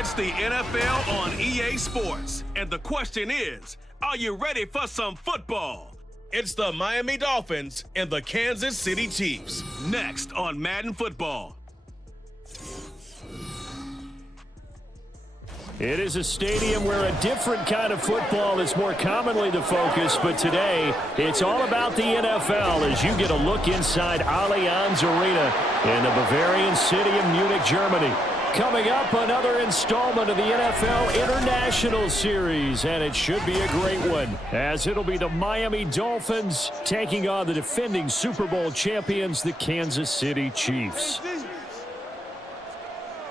It's the NFL on EA Sports, and the question is, are you ready for some football? It's the Miami Dolphins and the Kansas City Chiefs. Next on Madden Football. It is a stadium where a different kind of football is more commonly the focus, but today it's all about the NFL as you get a look inside Allianz Arena in the Bavarian city of Munich, Germany. Coming up, another installment of the NFL International Series, and it should be a great one, as it'll be the Miami Dolphins taking on the defending Super Bowl champions, the Kansas City Chiefs.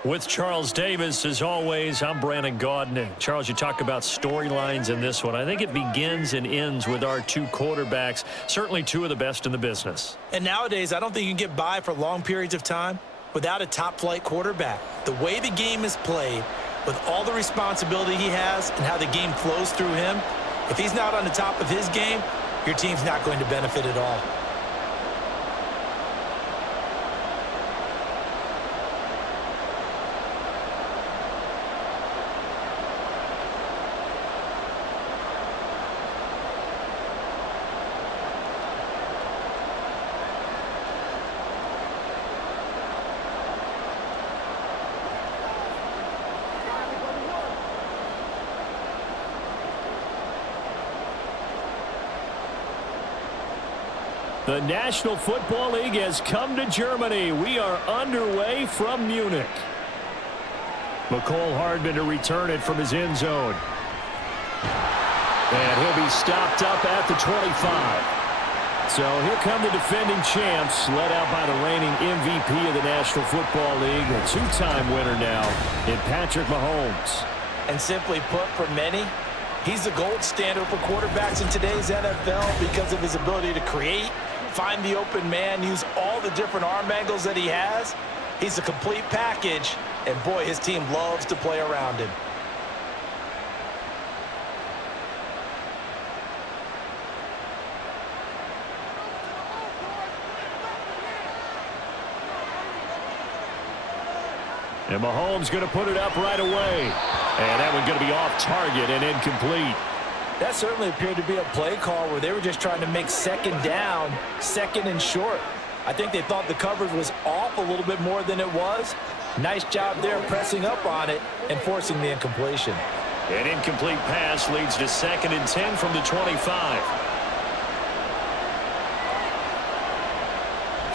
With Charles Davis, as always, I'm Brandon Gaudin. Charles, you talk about storylines in this one. I think it begins and ends with our two quarterbacks, certainly two of the best in the business. And nowadays, I don't think you can get by for long periods of time without a top-flight quarterback. The way the game is played, with all the responsibility he has and how the game flows through him, if he's not on the top of his game, your team's not going to benefit at all. The National Football League has come to Germany. We are underway from Munich. Mecole Hardman to return it from his end zone. And he'll be stopped up at the 25. So here come the defending champs, led out by the reigning MVP of the National Football League, a two-time winner now in Patrick Mahomes. And simply put, for many, he's the gold standard for quarterbacks in today's NFL because of his ability to create, find the open man, use all the different arm angles that he has. He's a complete package, and boy, his team loves to play around him. And Mahomes going to put it up right away. And that one's going to be off target and incomplete. That certainly appeared to be a play call where they were just trying to make second down, second and short. I think they thought the coverage was off a little bit more than it was. Nice job there pressing up on it and forcing the incompletion. An incomplete pass leads to 2nd and 10 from the 25.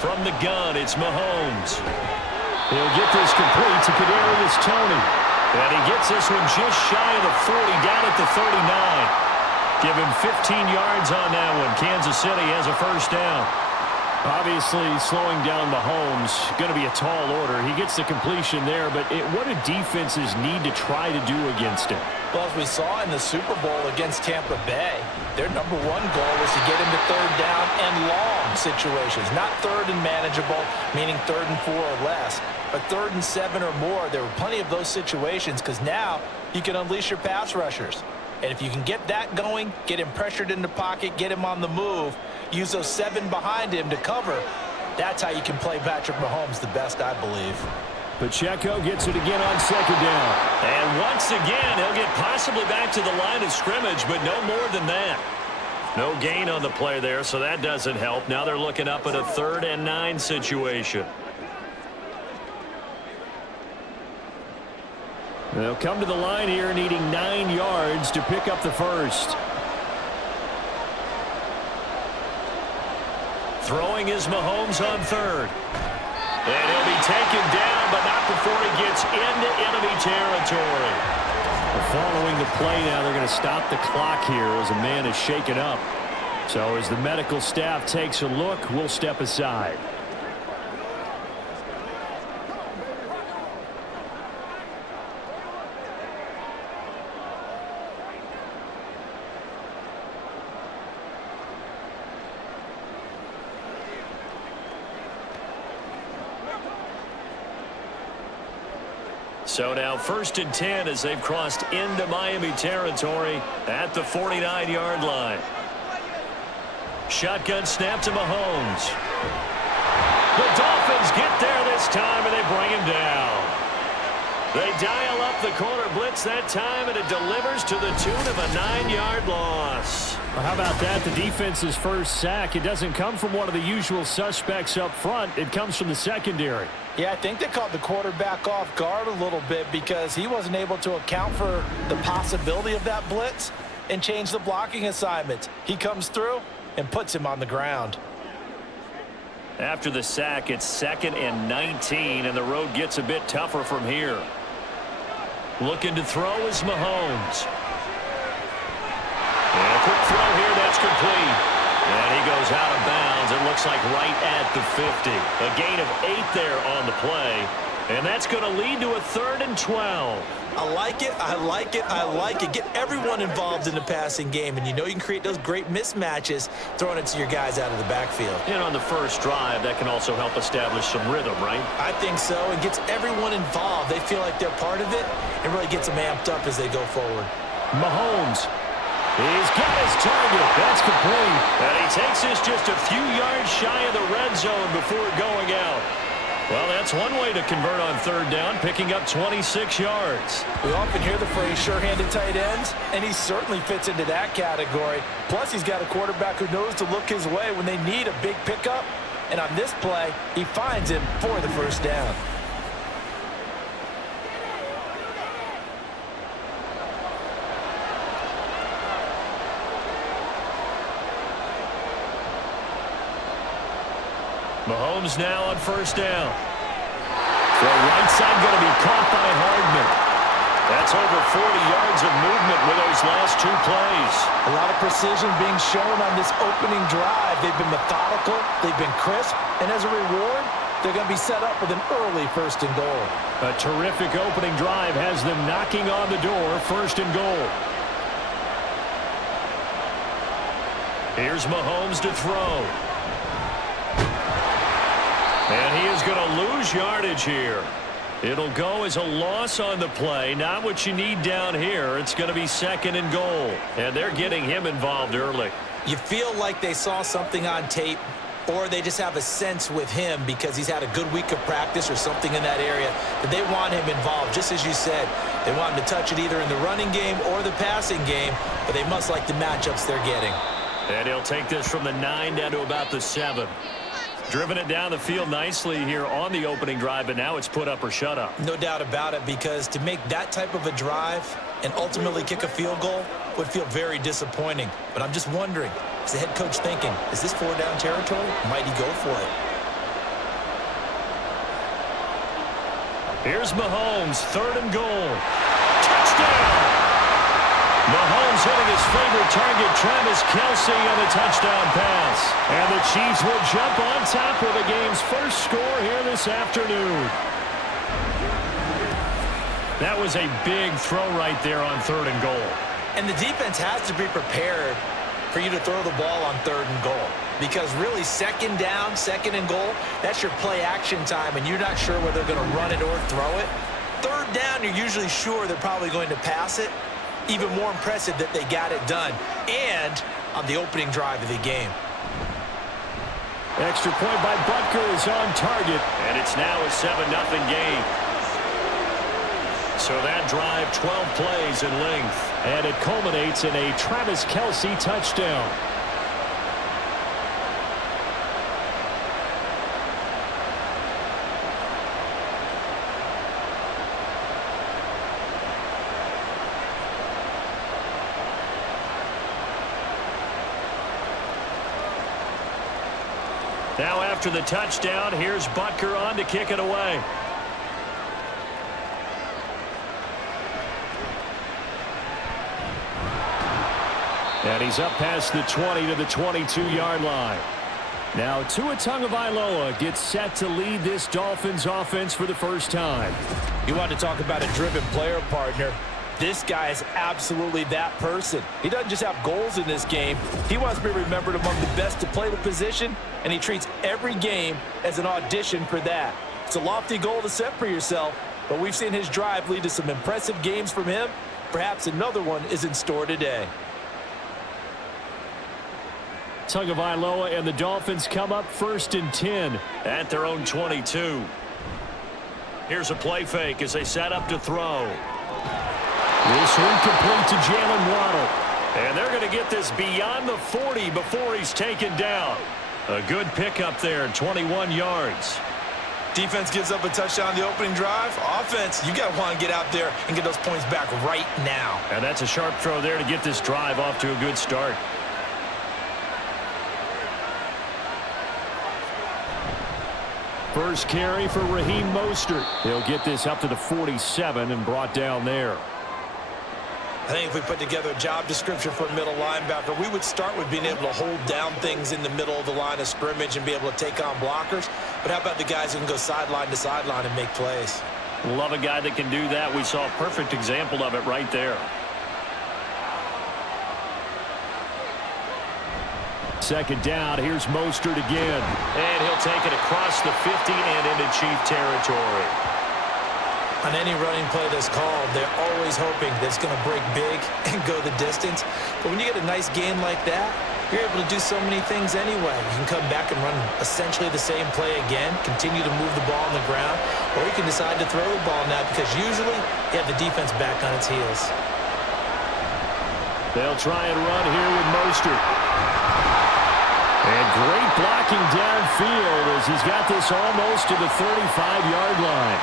From the gun, it's Mahomes. He'll get this complete to Kadarius Toney. And he gets this one just shy of the 40, down at the 39. Give him 15 yards on that one. Kansas City has a first down. Obviously, slowing down Mahomes, going to be a tall order. He gets the completion there, but what do defenses need to try to do against him? Well, as we saw in the Super Bowl against Tampa Bay, their number one goal was to get him to third down and long situations. Not third and manageable, meaning 3rd and 4 or less, but 3rd and 7 or more. There were plenty of those situations because now you can unleash your pass rushers. And if you can get that going, get him pressured in the pocket, get him on the move, use those 7 behind him to cover, that's how you can play Patrick Mahomes the best, I believe. Pacheco gets it again on 2nd down. And once again, he'll get possibly back to the line of scrimmage, but no more than that. No gain on the play there, so that doesn't help. Now they're looking up at a 3rd and 9 situation. They'll come to the line here needing 9 yards to pick up the first. Throwing is Mahomes on 3rd. And he'll be taken down, but not before he gets into enemy territory. Following the play now, they're going to stop the clock here as a man is shaken up. So as the medical staff takes a look, we'll step aside. So now 1st and 10 as they've crossed into Miami territory at the 49-yard line. Shotgun snap to Mahomes. The Dolphins get there this time and they bring him down. They dial up the corner blitz that time, and it delivers to the tune of a 9-yard loss. Well, how about that? The defense's first sack. It doesn't come from one of the usual suspects up front. It comes from the secondary. Yeah, I think they caught the quarterback off guard a little bit because he wasn't able to account for the possibility of that blitz and change the blocking assignments. He comes through and puts him on the ground. After the sack, it's 2nd and 19, and the road gets a bit tougher from here. Looking to throw is Mahomes. And a quick throw here, that's complete. And he goes out of bounds. It looks like right at the 50. A gain of 8 there on the play. And that's going to lead to a 3rd and 12. I like it, I like it, I like it. Get everyone involved in the passing game, and you know you can create those great mismatches throwing it to your guys out of the backfield. And on the first drive, that can also help establish some rhythm, right? I think so. It gets everyone involved. They feel like they're part of it, and really gets them amped up as they go forward. Mahomes. He's got his target. That's complete. And he takes this just a few yards shy of the red zone before going out. Well, that's one way to convert on 3rd down, picking up 26 yards. We often hear the phrase sure-handed tight ends, and he certainly fits into that category. Plus, he's got a quarterback who knows to look his way when they need a big pickup. And on this play, he finds him for the first down. Mahomes now on 1st down. The right side going to be caught by Hardman. That's over 40 yards of movement with those last 2 plays. A lot of precision being shown on this opening drive. They've been methodical, they've been crisp, and as a reward, they're going to be set up with an early 1st and goal. A terrific opening drive has them knocking on the door, 1st and goal. Here's Mahomes to throw. And he is going to lose yardage here. It'll go as a loss on the play. Not what you need down here. It's going to be 2nd and goal. And they're getting him involved early. You feel like they saw something on tape, or they just have a sense with him because he's had a good week of practice or something in that area that they want him involved. Just as you said, they want him to touch it either in the running game or the passing game, but they must like the matchups they're getting. And he'll take this from the 9 down to about the 7. Driven it down the field nicely here on the opening drive, but now it's put up or shut up. No doubt about it, because to make that type of a drive and ultimately kick a field goal would feel very disappointing. But I'm just wondering, is the head coach thinking, is this 4-down territory? Might he go for it? Here's Mahomes, 3rd and goal. Touchdown! Mahomes hitting his favorite target, Travis Kelce, on a touchdown pass. And the Chiefs will jump on top with the game's first score here this afternoon. That was a big throw right there on 3rd and goal. And the defense has to be prepared for you to throw the ball on 3rd and goal. Because really, 2nd down, 2nd and goal, that's your play action time, and you're not sure whether they're going to run it or throw it. 3rd down, you're usually sure they're probably going to pass it. Even more impressive that they got it done, and on the opening drive of the game. Extra point by Butker is on target, and it's now a 7-0 game. So that drive, 12 plays in length, and it culminates in a Travis Kelce touchdown. Now after the touchdown, here's Butker on to kick it away. And he's up past the 20 to the 22-yard line. Now Tua Tagovailoa gets set to lead this Dolphins offense for the first time. You want to talk about a driven player, partner. This guy is absolutely that person. He doesn't just have goals in this game. He wants to be remembered among the best to play the position, and he treats every game as an audition for that. It's a lofty goal to set for yourself, but we've seen his drive lead to some impressive games from him. Perhaps another one is in store today. Tagovailoa and the Dolphins come up 1st and 10 at their own 22. Here's a play fake as they set up to throw. This one complete to Jalen Waddle. And they're going to get this beyond the 40 before he's taken down. A good pickup there, 21 yards. Defense gives up a touchdown the opening drive. Offense, you got to want to get out there and get those points back right now. And that's a sharp throw there to get this drive off to a good start. First carry for Raheem Mostert. He'll get this up to the 47 and brought down there. I think if we put together a job description for a middle linebacker, we would start with being able to hold down things in the middle of the line of scrimmage and be able to take on blockers. But how about the guys who can go sideline to sideline and make plays? Love a guy that can do that. We saw a perfect example of it right there. Second down, here's Mostert again. And he'll take it across the 50 and into Chief territory. On any running play that's called, they're always hoping that it's going to break big and go the distance. But when you get a nice game like that, you're able to do so many things anyway. You can come back and run essentially the same play again, continue to move the ball on the ground, or you can decide to throw the ball now because usually you have the defense back on its heels. They'll try and run here with Mostert. And great blocking downfield as he's got this almost to the 35-yard line.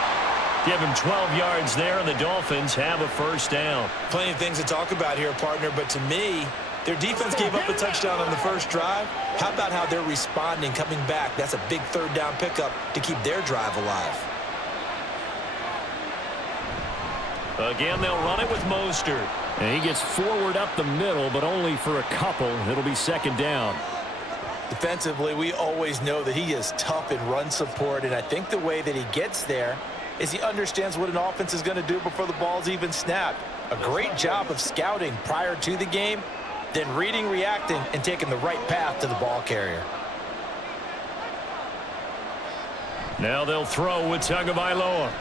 Give him 12 yards there, and the Dolphins have a first down. Plenty of things to talk about here, partner, but to me, their defense gave up a touchdown on the first drive. How about how they're responding, coming back? That's a big third down pickup to keep their drive alive. Again, they'll run it with Mostert. And he gets forward up the middle, but only for a couple. It'll be second down. Defensively, we always know that he is tough in run support, and I think the way that he gets there is he understands what an offense is going to do before the ball's even snapped. A great job of scouting prior to the game, then reading, reacting, and taking the right path to the ball carrier. Now they'll throw with Tagovailoa.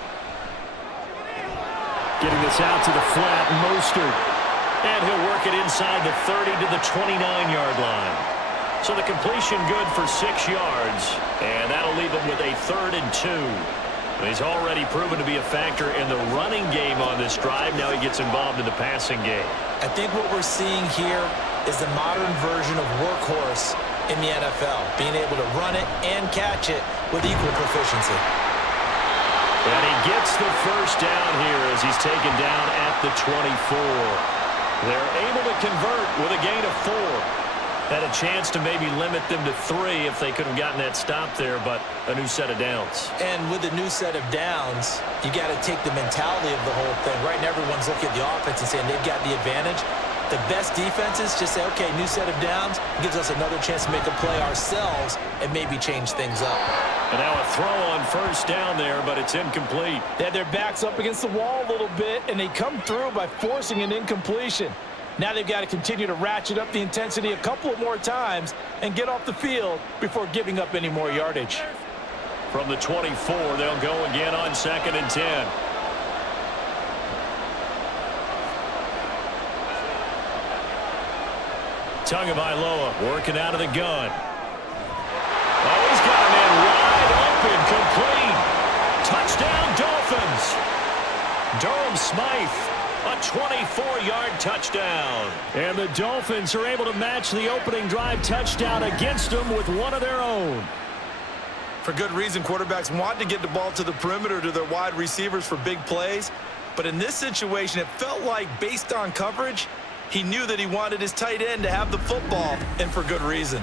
Getting this out to the flat, Mostert. And he'll work it inside the 30 to the 29-yard line. So the completion good for 6 yards, and that'll leave him with a 3rd and 2. He's already proven to be a factor in the running game on this drive. Now he gets involved in the passing game. I think what we're seeing here is the modern version of workhorse in the NFL, being able to run it and catch it with equal proficiency. And he gets the first down here as he's taken down at the 24. They're able to convert with a gain of 4. Had a chance to maybe limit them to 3 if they could have gotten that stop there, but a new set of downs. And with a new set of downs, you got to take the mentality of the whole thing. Right now, everyone's looking at the offense and saying they've got the advantage. The best defenses just say, okay, new set of downs gives us another chance to make a play ourselves and maybe change things up. And now a throw on first down there, but it's incomplete. They had their backs up against the wall a little bit, and they come through by forcing an incompletion. Now they've got to continue to ratchet up the intensity a couple of more times and get off the field before giving up any more yardage. From the 24, they'll go again on 2nd and 10. Tagovailoa working out of the gun. Oh, he's got a man wide open, complete. Touchdown, Dolphins. Durham Smythe. A 24-yard touchdown. And the Dolphins are able to match the opening drive touchdown against them with one of their own. For good reason, quarterbacks want to get the ball to the perimeter to their wide receivers for big plays. But in this situation, it felt like, based on coverage, he knew that he wanted his tight end to have the football, and for good reason.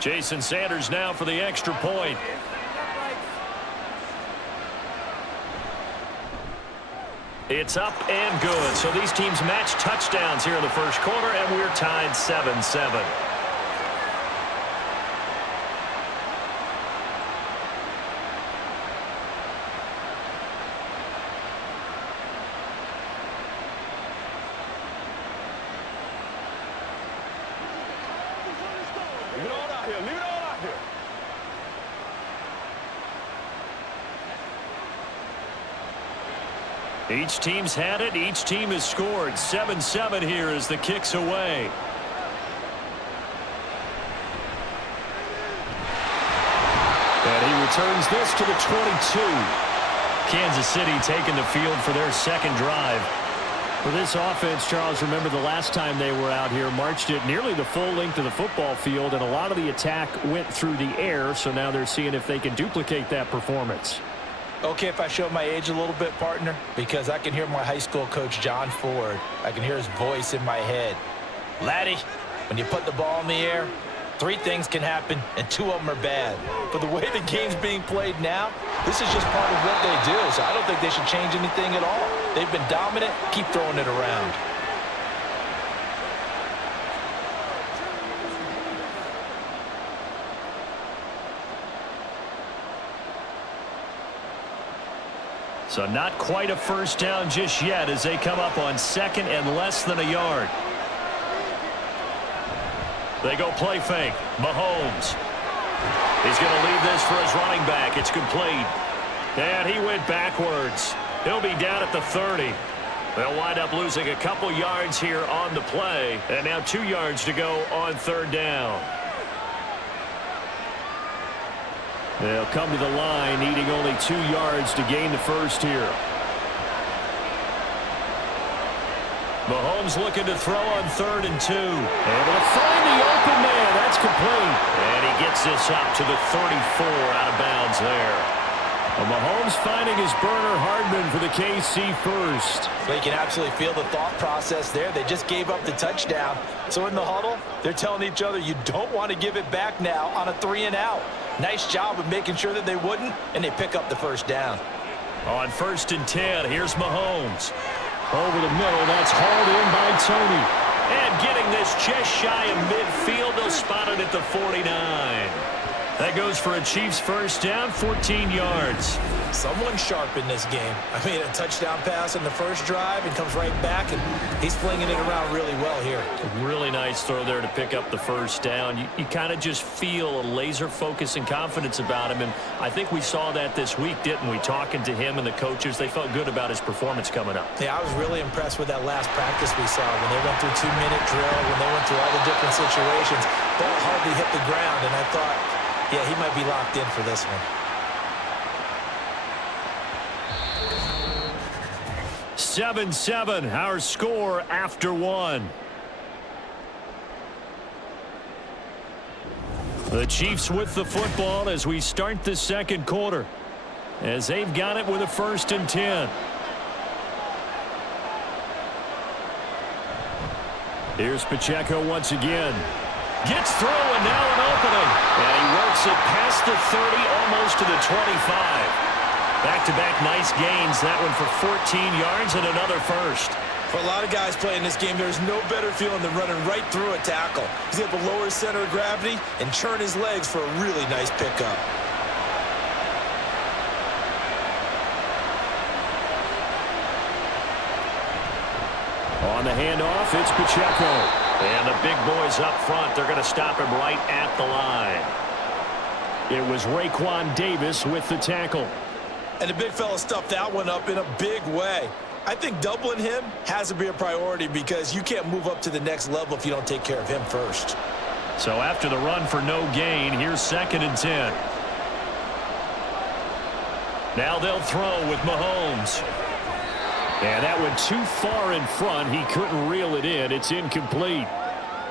Jason Sanders now for the extra point. It's up and good. So these teams match touchdowns here in the first quarter, and we're tied 7-7. Leave it all out here. Leave it all out here. Each team's had it. Each team has scored. 7-7 here as the kick's away. And he returns this to the 22. Kansas City taking the field for their second drive. For this offense, Charles, remember the last time they were out here, marched it nearly the full length of the football field, and a lot of the attack went through the air, so now they're seeing if they can duplicate that performance. Okay, if I show my age a little bit, partner, because I can hear my high school coach, John Ford. I can hear his voice in my head. Laddie, when you put the ball in the air, 3 things can happen, and 2 of them are bad. But the way the game's being played now, this is just part of what they do, so I don't think they should change anything at all. They've been dominant. Keep throwing it around. So not quite a first down just yet as they come up on second and less than a yard. They go play fake. Mahomes. He's going to leave this for his running back. It's complete. And he went backwards. He'll be down at the 30. They'll wind up losing a couple yards here on the play. And now 2 yards to go on third down. They'll come to the line, needing only 2 yards to gain the first here. Mahomes looking to throw on 3rd and 2. Able to find the open man. That's complete. And he gets this up to the 34 out of bounds there. Well, Mahomes finding his burner Hardman for the KC first. So you can absolutely feel the thought process there. They just gave up the touchdown. So in the huddle, they're telling each other, you don't want to give it back now on a 3 and out. Nice job of making sure that they wouldn't, and they pick up the first down. On 1st and 10, here's Mahomes. Over the middle, that's hauled in by Tony. And getting this just shy of midfield, they'll spot it at the 49. That goes for a Chiefs first down, 14 yards. Someone sharp in this game. I mean, a touchdown pass in the first drive and comes right back, and he's flinging it around really well here. A really nice throw there to pick up the first down. You kind of just feel a laser focus and confidence about him, and I think we saw that this week, didn't we? Talking to him and the coaches, they felt good about his performance coming up. Yeah, I was really impressed with that last practice we saw when they went through 2-minute drill, when they went through all the different situations. Ball hardly hit the ground, and I thought, yeah, he might be locked in for this one. 7-7, our score after 1. The Chiefs with the football as we start the second quarter, as they've got it with a 1st and 10. Here's Pacheco once again. Gets through, and now an opening. And he works it past the 30, almost to the 25. Back-to-back nice gains. That one for 14 yards and another first. For a lot of guys playing this game, there's no better feeling than running right through a tackle. He's able to lower his center of gravity and churn his legs for a really nice pickup. On the handoff, it's Pacheco. And the big boys up front, they're going to stop him right at the line. It was Raekwon Davis with the tackle. And the big fella stuffed that one up in a big way. I think doubling him has to be a priority because you can't move up to the next level if you don't take care of him first. So after the run for no gain, here's 2nd and 10. Now they'll throw with Mahomes. And that went too far in front. He couldn't reel it in. It's incomplete.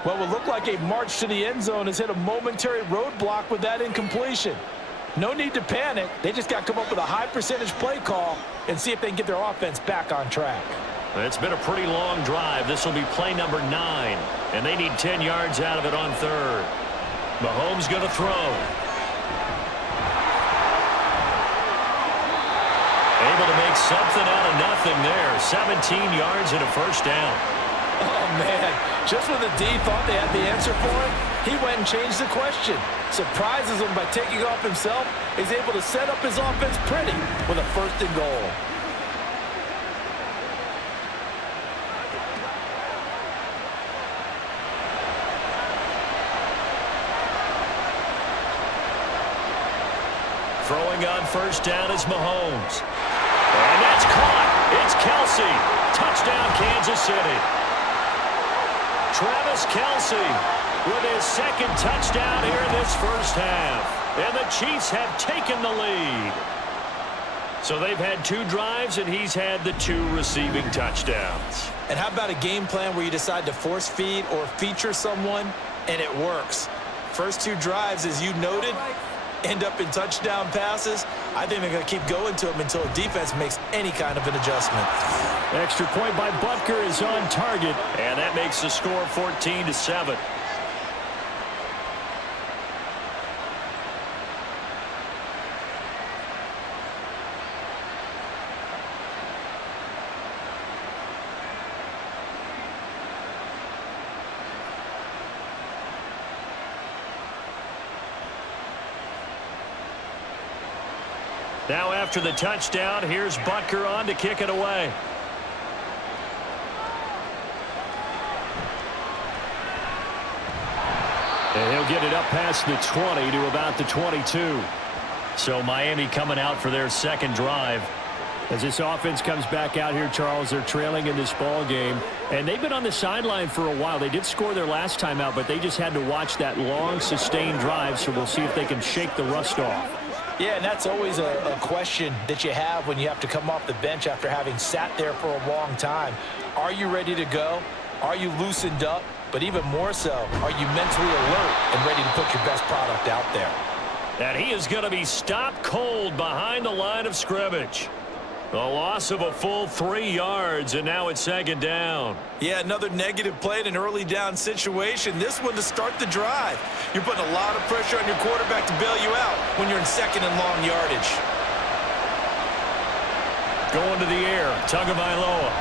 What would look like a march to the end zone has hit a momentary roadblock with that incompletion. No need to panic. They just got to come up with a high percentage play call and see if they can get their offense back on track. It's been a pretty long drive. This will be play number 9, and they need 10 yards out of it on 3rd. Mahomes going to throw. Able to make something out of nothing there. 17 yards and a first down. Oh, man. Just when the D thought they had the answer for him, he went and changed the question. Surprises him by taking off himself. He's able to set up his offense pretty with a 1st and goal. Throwing on 1st down is Mahomes. And that's caught. It's Kelce. Touchdown, Kansas City. Travis Kelce with his 2nd touchdown here in this first half. And the Chiefs have taken the lead. So they've had 2 drives, and he's had the 2 receiving touchdowns. And how about a game plan where you decide to force feed or feature someone, and it works? First 2 drives, as you noted, end up in touchdown passes. I think they're going to keep going to them until a defense makes any kind of an adjustment. Extra point by Butker is on target, and that makes the score 14-7. Now after the touchdown, here's Butker on to kick it away. And he'll get it up past the 20 to about the 22. So Miami coming out for their second drive. As this offense comes back out here, Charles, they're trailing in this ball game. And they've been on the sideline for a while. They did score their last time out, but they just had to watch that long, sustained drive. So we'll see if they can shake the rust off. Yeah, and that's always a question that you have when you have to come off the bench after having sat there for a long time. Are you ready to go? Are you loosened up? But even more so, are you mentally alert and ready to put your best product out there? And he is going to be stopped cold behind the line of scrimmage. A loss of a full 3 yards, and now it's second down. Yeah, another negative play in an early down situation. This one to start the drive. You're putting a lot of pressure on your quarterback to bail you out when you're in second and long yardage. Going to the air, Tagovailoa.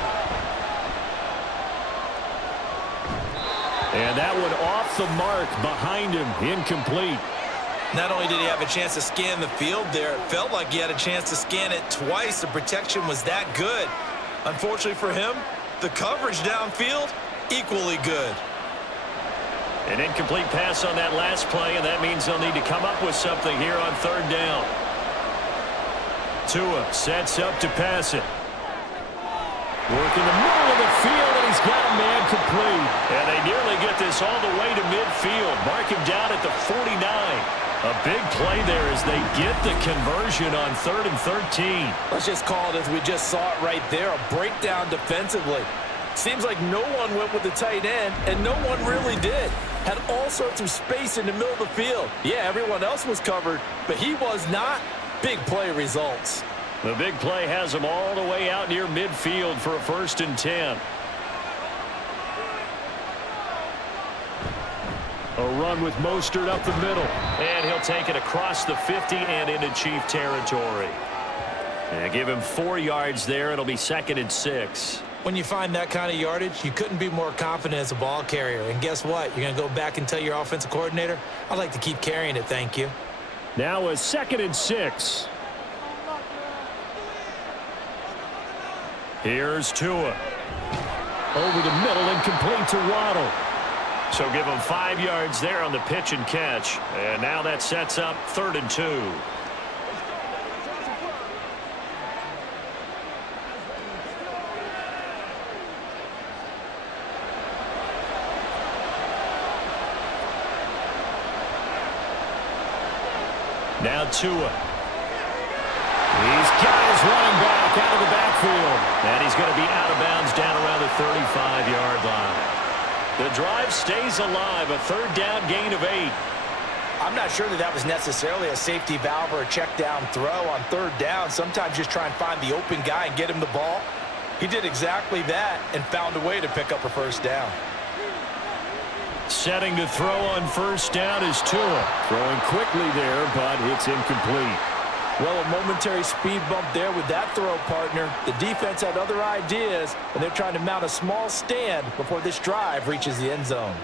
And that one off the mark behind him, incomplete. Not only did he have a chance to scan the field there, it felt like he had a chance to scan it twice. The protection was that good. Unfortunately for him, the coverage downfield, equally good. An incomplete pass on that last play, and that means they'll need to come up with something here on third down. Tua sets up to pass it. Working the middle of the field, and he's got a man complete. And they nearly get this all the way to midfield. Mark him down at the 49. A big play there as they get the conversion on 3rd and 13. Let's just call it as we just saw it right there, a breakdown defensively. Seems like no one went with the tight end, and no one really did. Had all sorts of space in the middle of the field. Yeah, everyone else was covered, but he was not. Big play results. The big play has them all the way out near midfield for a 1st and 10. A run with Mostert up the middle. And he'll take it across the 50 and into Chief territory. And give him 4 yards there. It'll be 2nd and 6. When you find that kind of yardage, you couldn't be more confident as a ball carrier. And guess what? You're going to go back and tell your offensive coordinator, I'd like to keep carrying it, thank you. Now a 2nd and 6. Here's Tua. Over the middle and complete to Waddle. So give him 5 yards there on the pitch and catch. And now that sets up 3rd and 2. Now Tua. He's got his running back out of the backfield. And he's going to be out of bounds down around the 35-yard line. The drive stays alive, a 3rd down gain of 8. I'm not sure that was necessarily a safety valve or a check down throw on 3rd down. Sometimes just try and find the open guy and get him the ball. He did exactly that and found a way to pick up a 1st down. Setting to throw on 1st down is Tua. Throwing quickly there, but it's incomplete. Well, a momentary speed bump there with that throw, partner. The defense had other ideas, and they're trying to mount a small stand before this drive reaches the end zone.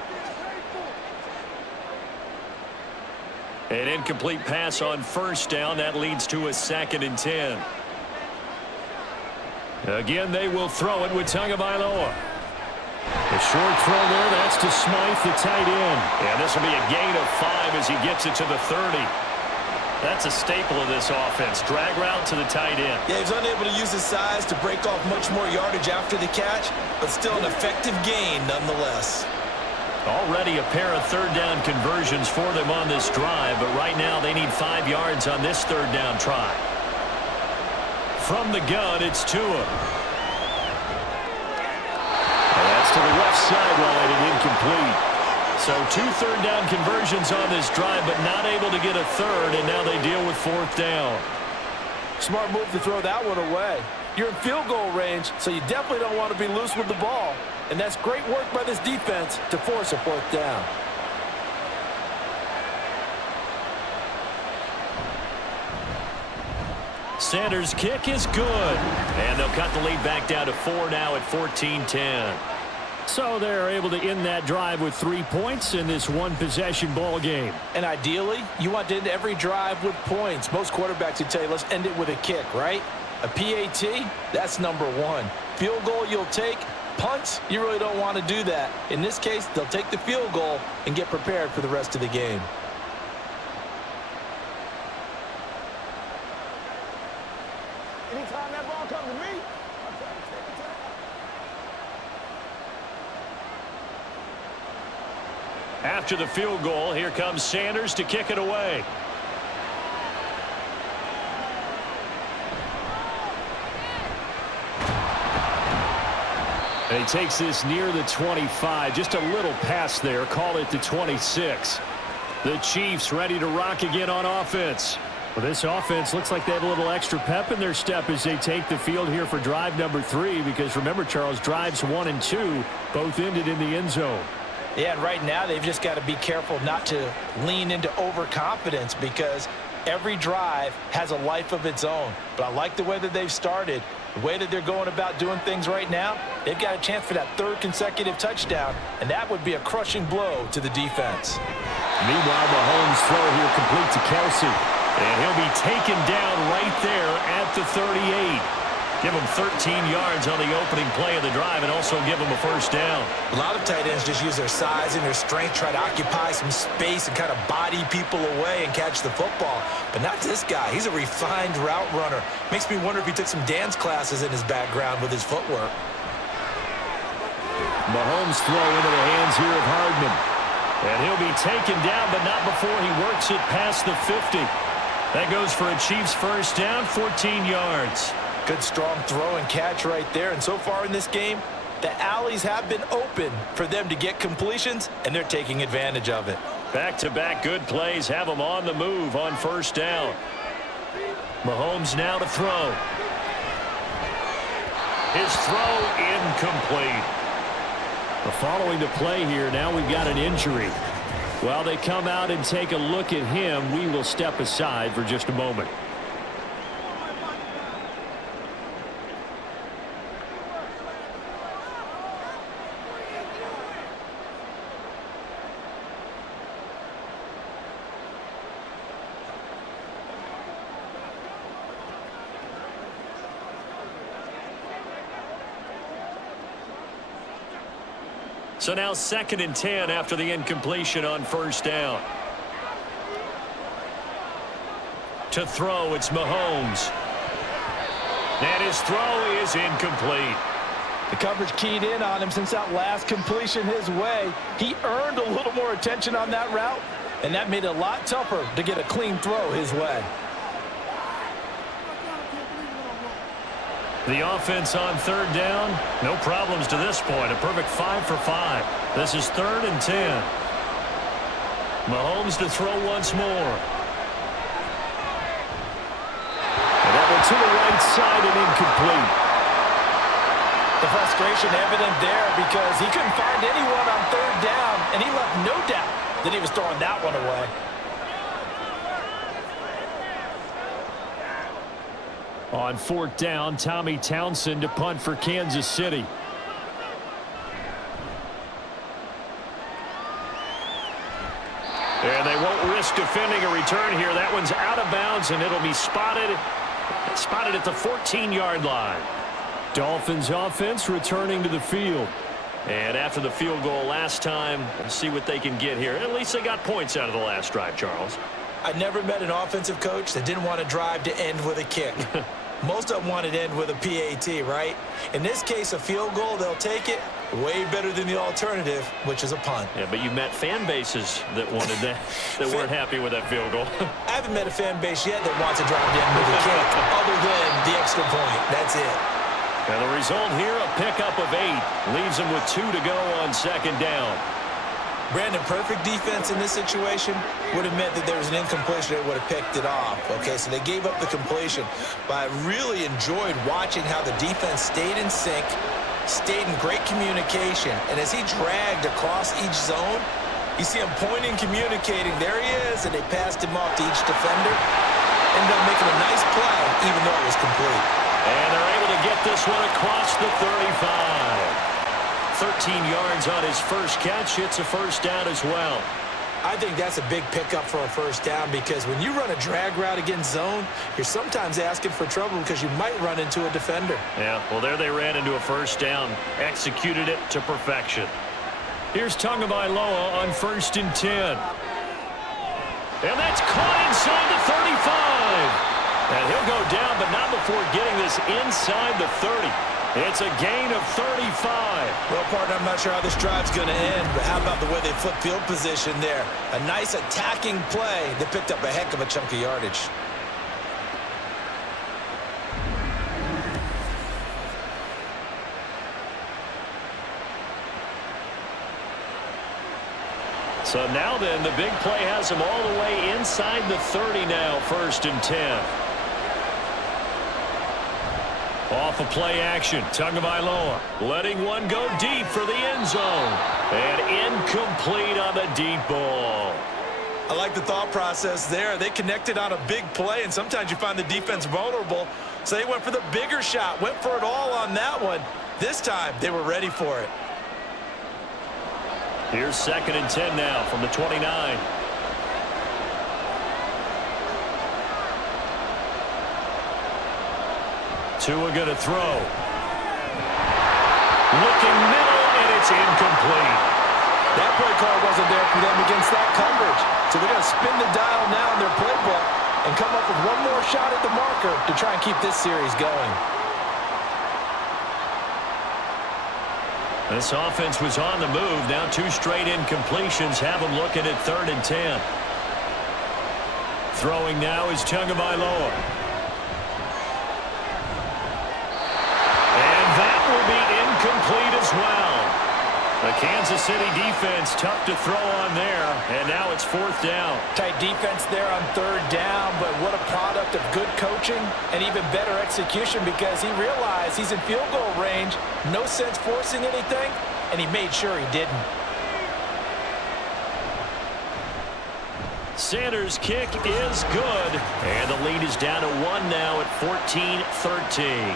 An incomplete pass on 1st down. That leads to a 2nd and 10. Again, they will throw it with Tagovailoa. A short throw there. That's to Smythe, the tight end. And this will be a gain of 5 as he gets it to the 30. That's a staple of this offense. Drag route to the tight end. Yeah, he's unable to use his size to break off much more yardage after the catch, but still an effective gain nonetheless. Already a pair of third down conversions for them on this drive, but right now they need 5 yards on this third down try. From the gun, it's Tua. And that's to the left sideline and incomplete. So 2 third down conversions on this drive, but not able to get a third, and now they deal with 4th down. Smart move to throw that one away. You're in field goal range, so you definitely don't want to be loose with the ball. And that's great work by this defense to force a 4th down. Sanders' kick is good. And they'll cut the lead back down to 4 now at 14-10. So they're able to end that drive with 3 points in this one-possession ball game. And ideally, you want to end every drive with points. Most quarterbacks would tell you, let's end it with a kick, right? A PAT, that's number 1. Field goal you'll take. Punts, you really don't want to do that. In this case, they'll take the field goal and get prepared for the rest of the game. Anytime that ball comes to me, After the field goal, here comes Sanders to kick it away. And he takes this near the 25. Just a little pass there. Call it the 26. The Chiefs ready to rock again on offense. Well, this offense looks like they have a little extra pep in their step as they take the field here for drive number 3. Because remember, Charles, drives 1 and 2 both ended in the end zone. Yeah, and right now they've just got to be careful not to lean into overconfidence because every drive has a life of its own. But I like the way that they've started. The way that they're going about doing things right now, they've got a chance for that 3rd consecutive touchdown, and that would be a crushing blow to the defense. Meanwhile, Mahomes' throw here complete to Kelce. And he'll be taken down right there at the 38. Give him 13 yards on the opening play of the drive and also give him a 1st down. A lot of tight ends just use their size and their strength, try to occupy some space and kind of body people away and catch the football. But not this guy. He's a refined route runner. Makes me wonder if he took some dance classes in his background with his footwork. Mahomes' throw into the hands here of Hardman. And he'll be taken down, but not before he works it past the 50. That goes for a Chiefs 1st down, 14 yards. Good strong throw and catch right there. And so far in this game, the alleys have been open for them to get completions, and they're taking advantage of it. Back-to-back good plays have them on the move on 1st down. Mahomes now to throw. His throw incomplete. Following the play here, now we've got an injury. While they come out and take a look at him, we will step aside for just a moment. So now 2nd and 10 after the incompletion on 1st down. To throw, it's Mahomes. And his throw is incomplete. The coverage keyed in on him since that last completion his way. He earned a little more attention on that route, and that made it a lot tougher to get a clean throw his way. The offense on 3rd down, no problems to this point. A perfect 5 for 5. This is 3rd and 10. Mahomes to throw once more. And that one to the right side and incomplete. The frustration evident there because he couldn't find anyone on 3rd down, and he left no doubt that he was throwing that one away. On 4th down, Tommy Townsend to punt for Kansas City. And they won't risk defending a return here. That one's out of bounds, and it'll be spotted at the 14-yard line. Dolphins offense returning to the field. And after the field goal last time, we'll see what they can get here. At least they got points out of the last drive, Charles. I never met an offensive coach that didn't want to drive to end with a kick. Most of them wanted to end with a PAT, right? In this case, a field goal, they'll take it. Way better than the alternative, which is a punt. Yeah, but you met fan bases that wanted that, that weren't happy with that field goal. I haven't met a fan base yet that wants to drive down with a kick other than the extra point. That's it. And the result here, a pickup of 8. Leaves them with 2 to go on second down. Brandon, perfect defense in this situation would have meant that there was an incompletion that would have picked it off. Okay, so they gave up the completion. But I really enjoyed watching how the defense stayed in sync, stayed in great communication. And as he dragged across each zone, you see him pointing, communicating. There he is, and they passed him off to each defender. Ended up making a nice play, even though it was complete. And they're able to get this one across the 35. 13 yards on his first catch. It's a first down as well. I think that's a big pickup for a first down because when you run a drag route against zone, you're sometimes asking for trouble because you might run into a defender. Yeah, well, there they ran into a first down. Executed it to perfection. Here's Tagovailoa on 1st and 10. And that's caught inside the 35. And he'll go down, but not before getting this inside the 30. It's a gain of 35. Well, partner, I'm not sure how this drive's going to end, but how about the way they flip field position there? A nice attacking play that picked up a heck of a chunk of yardage. So now then, the big play has him all the way inside the 30 now, 1st and 10. Off of play action, Tagovailoa letting one go deep for the end zone. And incomplete on the deep ball. I like the thought process there. They connected on a big play, and sometimes you find the defense vulnerable. So they went for the bigger shot, went for it all on that one. This time, they were ready for it. Here's 2nd and 10 now from the 29. Tua going to throw. Looking middle, and it's incomplete. That play call wasn't there for them against that coverage. So they're going to spin the dial now in their playbook and come up with one more shot at the marker to try and keep this series going. This offense was on the move. Now 2 straight incompletions have them looking at 3rd and 10. Throwing now is Tagovailoa. Will be incomplete as well. The Kansas City defense tough to throw on there, and now it's 4th down. Tight defense there on 3rd down, but what a product of good coaching and even better execution because he realized he's in field goal range, no sense forcing anything, and he made sure he didn't. Sanders' kick is good, and the lead is down to 1 now at 14-13.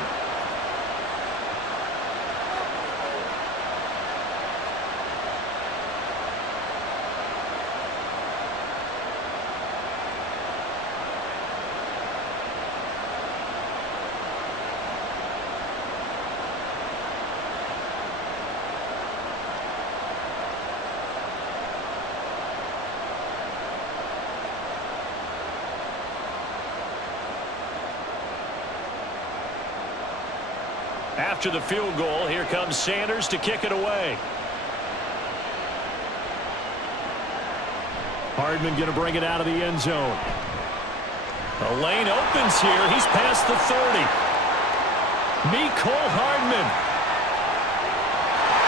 After the field goal, here comes Sanders to kick it away. Hardman going to bring it out of the end zone. A lane opens here. He's past the 30. Mecole Hardman.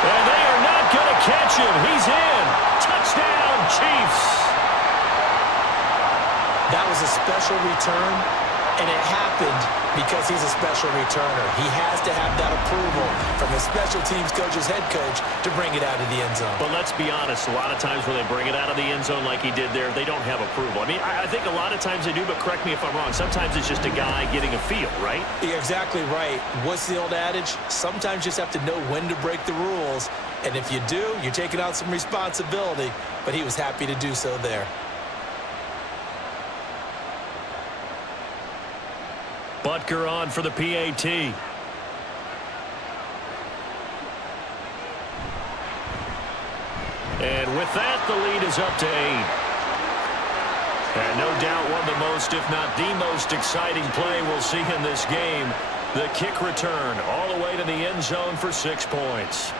And they are not going to catch him. He's in. Touchdown, Chiefs. That was a special return, and it happened because he's a special returner. He has to have that approval from his special teams coach's head coach to bring it out of the end zone. But let's be honest, a lot of times when they bring it out of the end zone like he did there, they don't have approval. I mean, I think a lot of times they do, but correct me if I'm wrong. Sometimes it's just a guy getting a feel, right? You're exactly right. What's the old adage? Sometimes you just have to know when to break the rules. And if you do, you're taking on some responsibility. But he was happy to do so there. Butker on for the PAT. And with that, the lead is up to 8. And no doubt one of the most, if not the most exciting play we'll see in this game. The kick return all the way to the end zone for 6 points.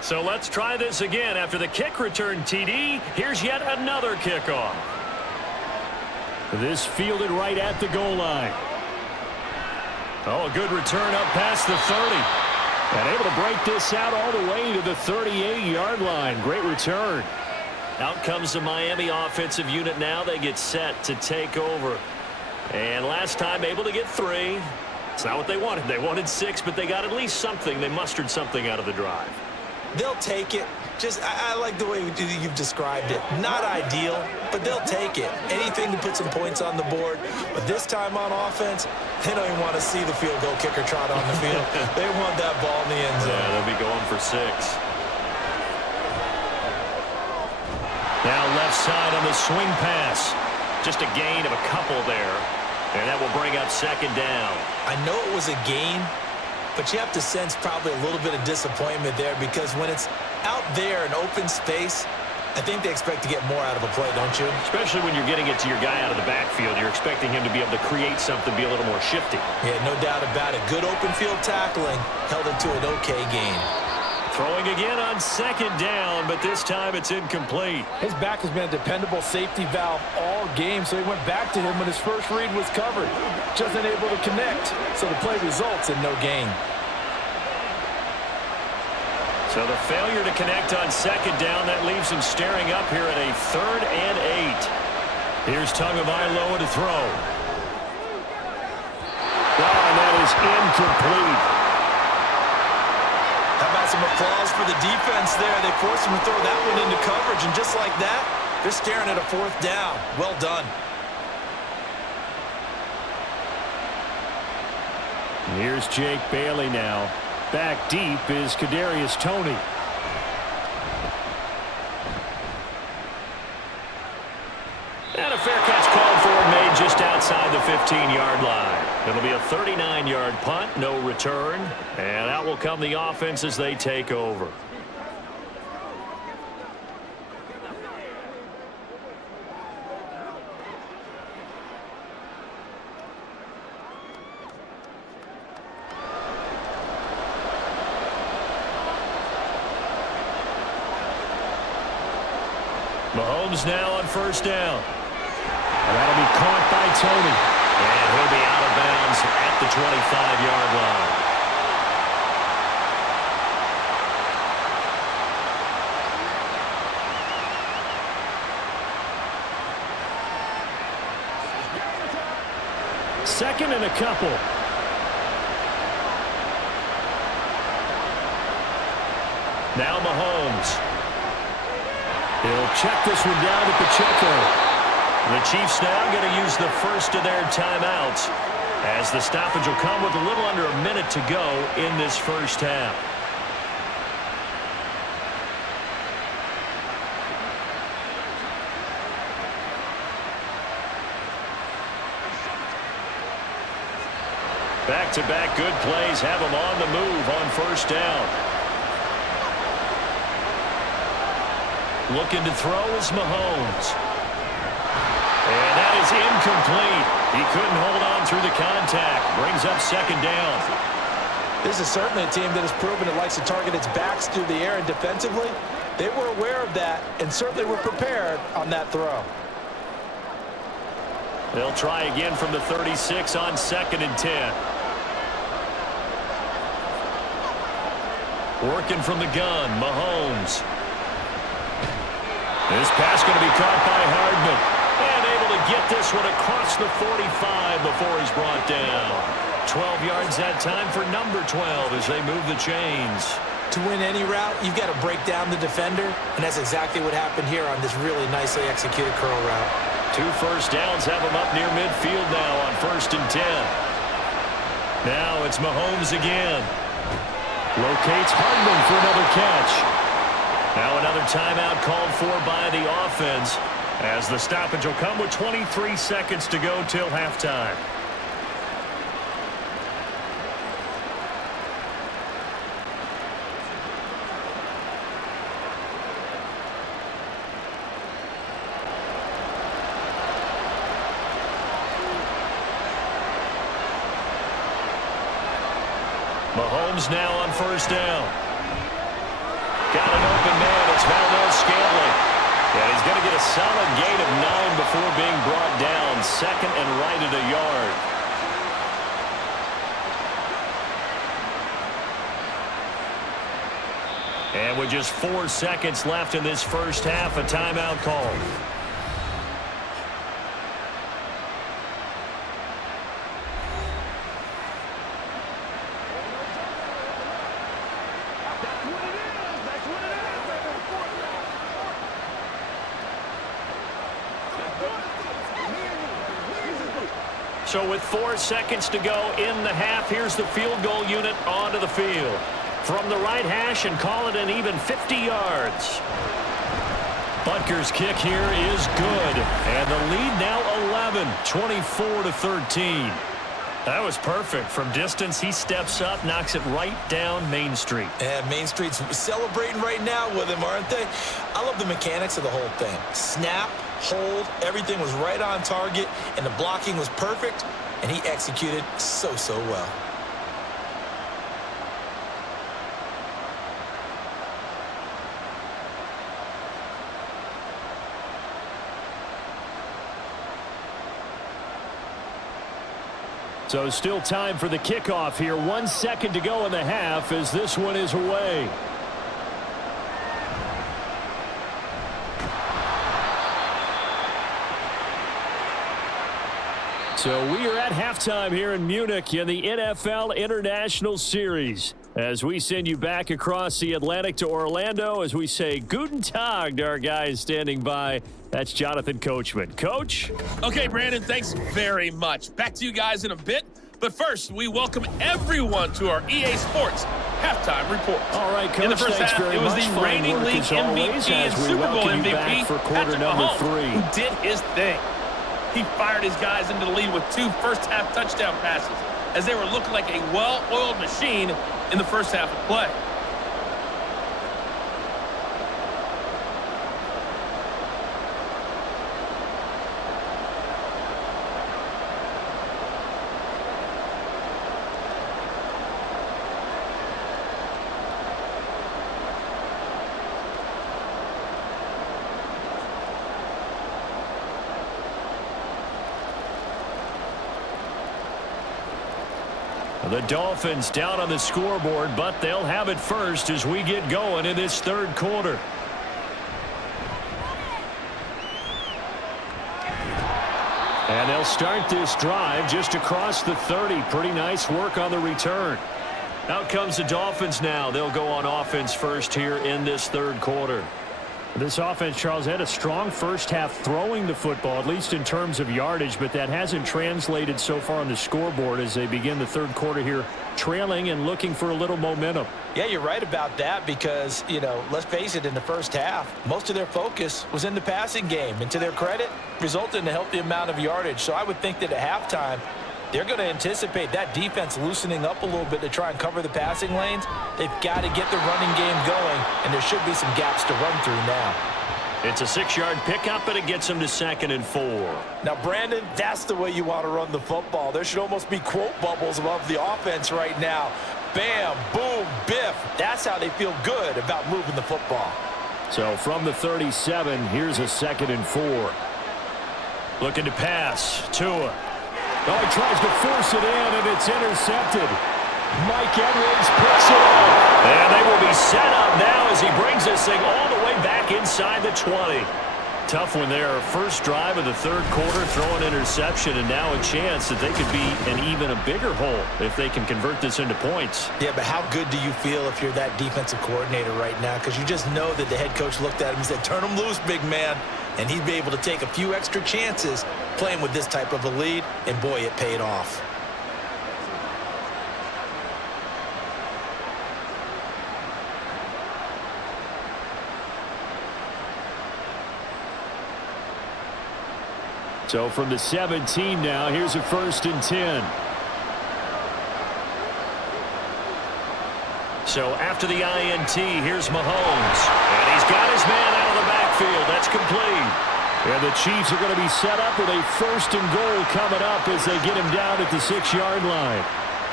So let's try this again. After the kick return TD, here's yet another kickoff. This fielded right at the goal line. Oh, a good return up past the 30. And able to break this out all the way to the 38-yard line. Great return. Out comes the Miami offensive unit now. They get set to take over. And last time able to get 3. It's not what they wanted. They wanted 6, but they got at least something. They mustered something out of the drive. They'll take it. I like the way you've described it. Not ideal, but they'll take it. Anything to put some points on the board. But this time on offense, they don't even want to see the field goal kicker trot on the field. They want that ball in the end zone. Yeah, they'll be going for 6. Now left side on the swing pass. Just a gain of a couple there. And that will bring up second down. I know it was a gain, but you have to sense probably a little bit of disappointment there because when it's out there in open space, I think they expect to get more out of a play, don't you? Especially when you're getting it to your guy out of the backfield. You're expecting him to be able to create something, be a little more shifty. Yeah, no doubt about it. Good open field tackling held it to an okay gain. Throwing again on second down, but this time it's incomplete. His back has been a dependable safety valve all game, so he went back to him when his first read was covered. Just unable to connect, so the play results in no gain. So the failure to connect on second down, that leaves him staring up here at a 3rd and 8. Here's Tagovailoa to throw. And that is incomplete. How about some applause for the defense there? They forced him to throw that one into coverage, and just like that, they're staring at a 4th down. Well done. Here's Jake Bailey now. Back deep is Kadarius Toney. And a fair catch called for, made just outside the 15-yard line. It'll be a 39-yard punt, no return. And out will come the offense as they take over. Mahomes now on first down. And that'll be caught by Toney. And he'll be out of bounds at the 25-yard line. Second and a couple. Now Mahomes. He'll check this one down to Pacheco. The Chiefs now going to use the first of their timeouts as the stoppage will come with a little under a minute to go in this first half. Back-to-back good plays have them on the move on first down. Looking to throw is Mahomes. And that is incomplete. He couldn't hold on through the contact. Brings up second down. This is certainly a team that has proven it likes to target its backs through the air, and defensively, they were aware of that and certainly were prepared on that throw. They'll try again from the 36 on 2nd and 10. Working from the gun, Mahomes. This pass going to be caught by Hardman. And able to get this one across the 45 before he's brought down. 12 yards that time for number 12 as they move the chains. To win any route, you've got to break down the defender, and that's exactly what happened here on this really nicely executed curl route. 2 first downs have him up near midfield now on 1st and 10. Now it's Mahomes again. Locates Hardman for another catch. Now another timeout called for by the offense as the stoppage will come with 23 seconds to go till halftime. Mahomes now on first down. Got an open man. It's Valdez-Scantling. And he's going to get a solid gain of 9 before being brought down. Second and right at a yard. And with just 4 seconds left in this first half, a timeout call. So with 4 seconds to go in the half, here's the field goal unit onto the field. From the right hash and call it an even 50 yards. Butker's kick here is good. And the lead now 11, 24-13. That was perfect. From distance, he steps up, knocks it right down Main Street. And Main Street's celebrating right now with him, aren't they? I love the mechanics of the whole thing. Snap, hold, everything was right on target, and the blocking was perfect, and he executed so well. So still time for the kickoff here. 1 second to go in the half as this one is away. So we are at halftime here in Munich in the NFL International Series. As we send you back across the Atlantic to Orlando, as we say Guten Tag to our guys standing by. That's Jonathan Coachman. Coach? Okay, Brandon, thanks very much. Back to you guys in a bit. But first, we welcome everyone to our EA Sports Halftime Report. All right, Coach, in the first half, it was the reigning league MVP and Super Bowl MVP, Patrick Mahomes, who did his thing. He fired his guys into the lead with 2 first-half touchdown passes as they were looking like a well-oiled machine in the first half of play. The Dolphins down on the scoreboard, but they'll have it first as we get going in this third quarter. And they'll start this drive just across the 30. Pretty nice work on the return. Out comes the Dolphins now. They'll go on offense first here in this third quarter. This offense, Charles, had a strong first half throwing the football, at least in terms of yardage, but that hasn't translated so far on the scoreboard as they begin the third quarter here, trailing and looking for a little momentum. Yeah, you're right about that because, let's face it, in the first half, most of their focus was in the passing game. And to their credit, resulted in a healthy amount of yardage. So I would think that at halftime, they're going to anticipate that defense loosening up a little bit to try and cover the passing lanes. They've got to get the running game going, and there should be some gaps to run through now. It's a 6-yard pickup, but it gets them to 2nd and 4. Now, Brandon, that's the way you want to run the football. There should almost be quote bubbles above the offense right now. Bam, boom, biff. That's how they feel good about moving the football. So from the 37, here's a 2nd and 4. Looking to pass. Tua. Oh, he tries to force it in, and it's intercepted. Mike Edwards picks it up. And they will be set up now as he brings this thing all the way back inside the 20. Tough one there. First drive of the third quarter, throw an interception, and now a chance that they could be in even a bigger hole if they can convert this into points. Yeah, but how good do you feel if you're that defensive coordinator right now? Because you just know that the head coach looked at him and said, turn him loose, big man. And he'd be able to take a few extra chances playing with this type of a lead, and boy, it paid off. So from the 17 now, here's a 1st and 10. So after the INT, here's Mahomes. And he's got his man out of the backfield. That's complete. And the Chiefs are going to be set up with a 1st and goal coming up as they get him down at the 6-yard line.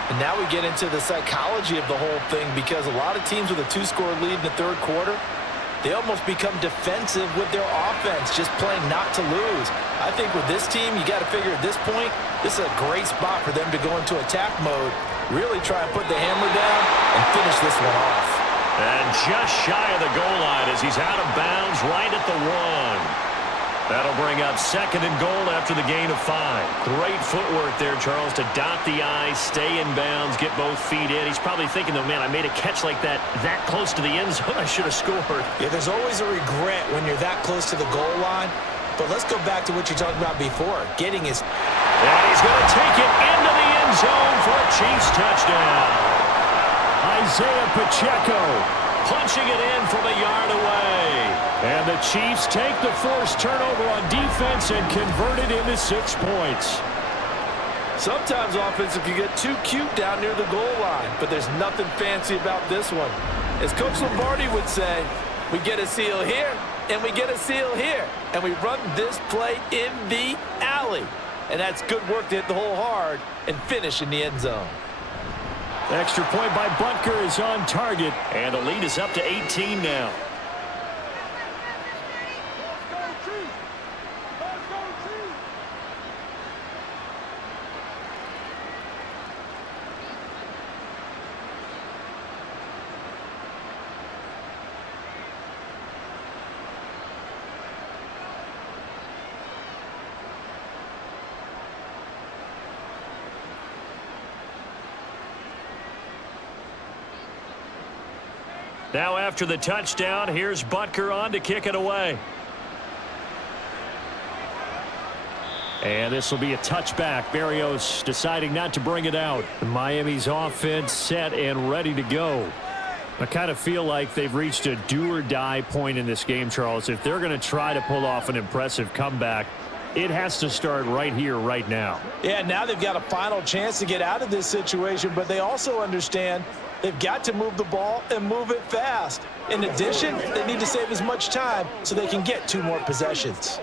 And now we get into the psychology of the whole thing, because a lot of teams with a 2-score lead in the third quarter, they almost become defensive with their offense, just playing not to lose. I think with this team, you got to figure at this point, this is a great spot for them to go into attack mode, really try and put the hammer down and finish this one off. And just shy of the goal line as he's out of bounds right at the 1. That'll bring up 2nd and goal after the gain of 5. Great footwork there, Charles, to dot the I, stay in bounds, get both feet in. He's probably thinking, though, man, I made a catch like that close to the end zone. I should have scored. Yeah, there's always a regret when you're that close to the goal line. But let's go back to what you talked about before, getting his... And he's going to take it into the end zone for a Chiefs touchdown. Isaiah Pacheco punching it in from a yard away. And the Chiefs take the forced turnover on defense and convert it into 6 points. Sometimes offense can get too cute down near the goal line, but there's nothing fancy about this one. As Coach Lombardi would say, we get a seal here, and we get a seal here, and we run this play in the alley. And that's good work to hit the hole hard and finish in the end zone. Extra point by Butker is on target, and the lead is up to 18 now. Now after the touchdown, here's Butker on to kick it away. And this will be a touchback. Berrios deciding not to bring it out. Miami's offense set and ready to go. I kind of feel like they've reached a do-or-die point in this game, Charles. If they're going to try to pull off an impressive comeback, it has to start right here, right now. Yeah, now they've got a final chance to get out of this situation, but they also understand they've got to move the ball and move it fast. In addition, they need to save as much time so they can get 2 more possessions.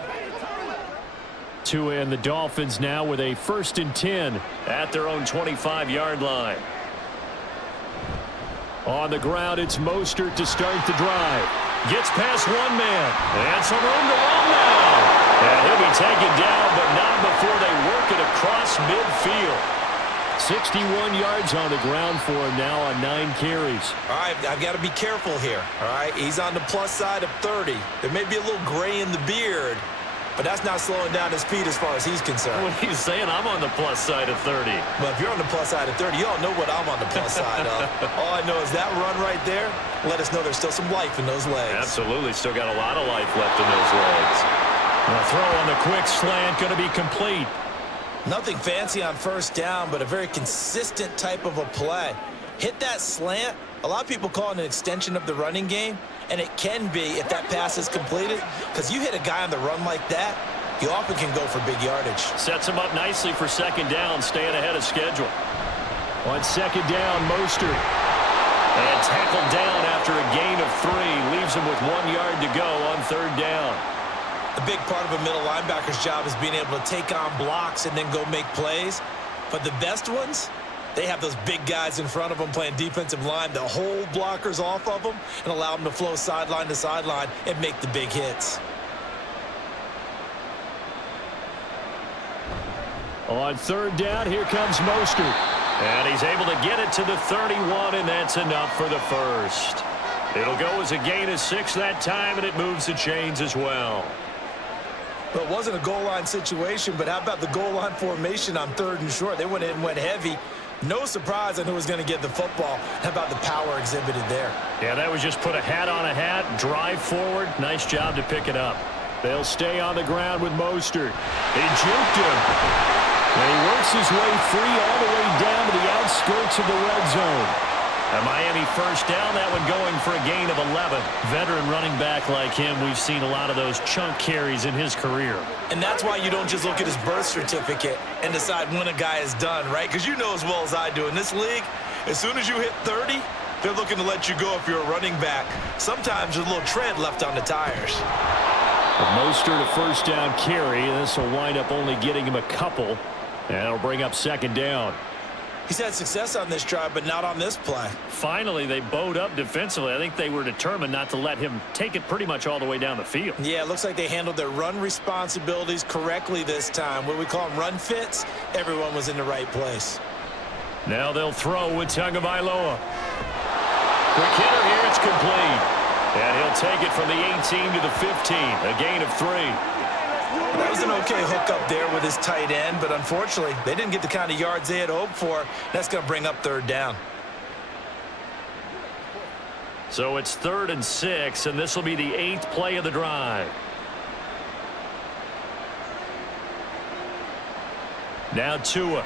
Tua and the Dolphins now with a 1st and 10 at their own 25-yard line. On the ground, it's Mostert to start the drive. Gets past one man. And some room to run now. And he'll be taken down, but not before they work it across midfield. 61 yards on the ground for him now on 9 carries. All right, I've got to be careful here. All right, he's on the plus side of 30. There may be a little gray in the beard, but that's not slowing down his speed as far as he's concerned. What he's saying, I'm on the plus side of 30. Well, if you're on the plus side of 30, you all know what I'm on the plus side of. All I know is that run right there, let us know there's still some life in those legs. Absolutely, still got a lot of life left in those legs. The throw on the quick slant going to be complete. Nothing fancy on first down, but a very consistent type of a play. Hit that slant. A lot of people call it an extension of the running game, and it can be if that pass is completed, because you hit a guy on the run like that, you often can go for big yardage. Sets him up nicely for 2nd down, staying ahead of schedule. On 2nd down, Mostert. And tackled down after a gain of 3. Leaves him with 1 yard to go on 3rd down. A big part of a middle linebacker's job is being able to take on blocks and then go make plays. But the best ones, they have those big guys in front of them playing defensive line to hold blockers off of them and allow them to flow sideline to sideline and make the big hits. On 3rd down, here comes Mostert. And he's able to get it to the 31, and that's enough for the first. It'll go as a gain of 6 that time, and it moves the chains as well. Well, it wasn't a goal line situation, but how about the goal line formation on 3rd and short? They went in and went heavy. No surprise on who was going to get the football. How about the power exhibited there? Yeah, that was just put a hat on a hat, drive forward. Nice job to pick it up. They'll stay on the ground with Mostert. They juked him. And he works his way free all the way down to the outskirts of the red zone. A Miami 1st down, that one going for a gain of 11. Veteran running back like him, we've seen a lot of those chunk carries in his career. And that's why you don't just look at his birth certificate and decide when a guy is done, right? Because you know as well as I do, in this league, as soon as you hit 30, they're looking to let you go if you're a running back. Sometimes there's a little tread left on the tires. Mostert a 1st down carry, and this will wind up only getting him a couple. And it'll bring up 2nd down. He's had success on this drive, but not on this play. Finally, they bowed up defensively. I think they were determined not to let him take it pretty much all the way down the field. Yeah, it looks like they handled their run responsibilities correctly this time. What we call them run fits, everyone was in the right place. Now they'll throw with Tagovailoa. Quick hitter here, it's complete. And he'll take it from the 18 to the 15, a gain of 3. That was an okay hook up there with his tight end, but unfortunately, they didn't get the kind of yards they had hoped for. That's going to bring up 3rd down. So it's 3rd and 6, and this will be the 8th play of the drive. Now Tua.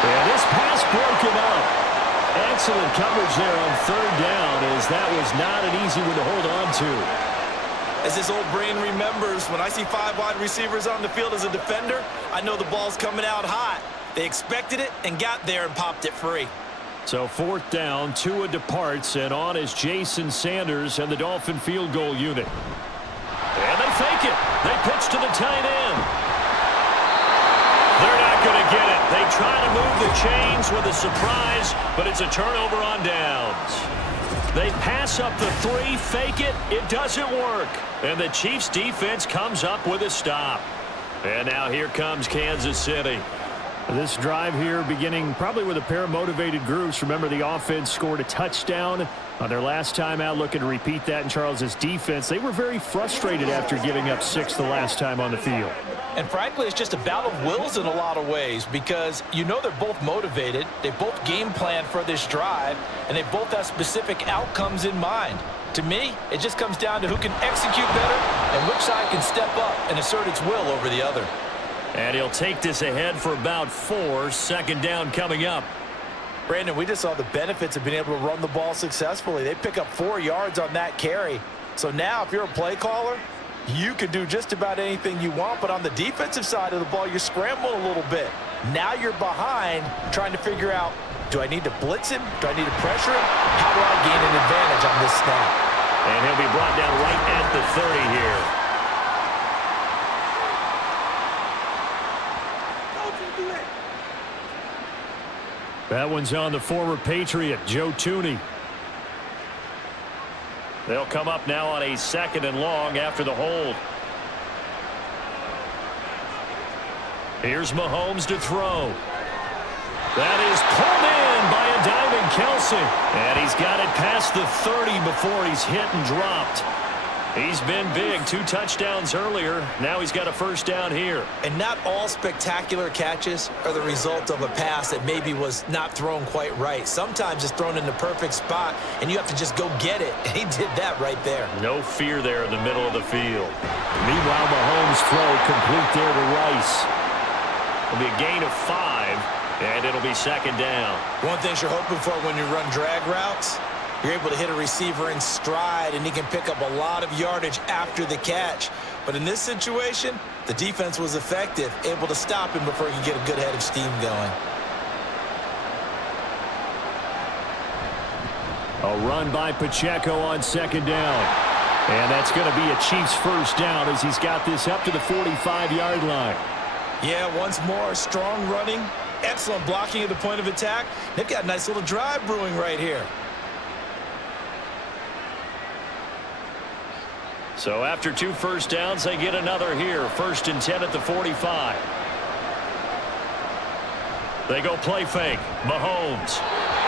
And this pass broken up. Excellent coverage there on 3rd down, as that was not an easy one to hold on to. As this old brain remembers, when I see 5 wide receivers on the field as a defender, I know the ball's coming out hot. They expected it and got there and popped it free. So 4th down, Tua departs, and on is Jason Sanders and the Dolphin field goal unit. And they fake it. They pitch to the tight end. They're not going to get it. They try to move the chains with a surprise, but it's a turnover on downs. They pass up the 3, fake it. It doesn't work. And the Chiefs defense comes up with a stop. And now here comes Kansas City. This drive here beginning probably with a pair of motivated groups. Remember, the offense scored a touchdown on their last time out, looking to repeat that in Charles's defense. They were very frustrated after giving up 6 the last time on the field. And frankly, it's just a battle of wills in a lot of ways, because you know they're both motivated, they both game plan for this drive, and they both have specific outcomes in mind. To me, it just comes down to who can execute better and which side can step up and assert its will over the other. And he'll take this ahead for about 4, 2nd down coming up. Brandon, we just saw the benefits of being able to run the ball successfully. They pick up 4 yards on that carry. So now if you're a play caller, you can do just about anything you want, but on the defensive side of the ball, you're scrambling a little bit. Now you're behind, trying to figure out, do I need to blitz him? Do I need to pressure him? How do I gain an advantage on this snap? And he'll be brought down right at the 30 here. That one's on the former Patriot, Joe Tooney. They'll come up now on a 2nd and long after the hold. Here's Mahomes to throw. That is pulled in by a diving Kelce. And he's got it past the 30 before he's hit and dropped. He's been big. 2 touchdowns earlier. Now he's got a 1st down here. And not all spectacular catches are the result of a pass that maybe was not thrown quite right. Sometimes it's thrown in the perfect spot, and you have to just go get it. And he did that right there. No fear there in the middle of the field. Meanwhile, Mahomes' throw complete there to Rice. It'll be a gain of 5, and it'll be 2nd down. One thing you're hoping for when you run drag routes, you're able to hit a receiver in stride, and he can pick up a lot of yardage after the catch. But in this situation, the defense was effective, able to stop him before he could get a good head of steam going. A run by Pacheco on 2nd down. And that's going to be a Chiefs 1st down as he's got this up to the 45-yard line. Yeah, once more, strong running, excellent blocking at the point of attack. They've got a nice little drive brewing right here. So after 2 1st downs, they get another here. 1st and 10 at the 45. They go play fake. Mahomes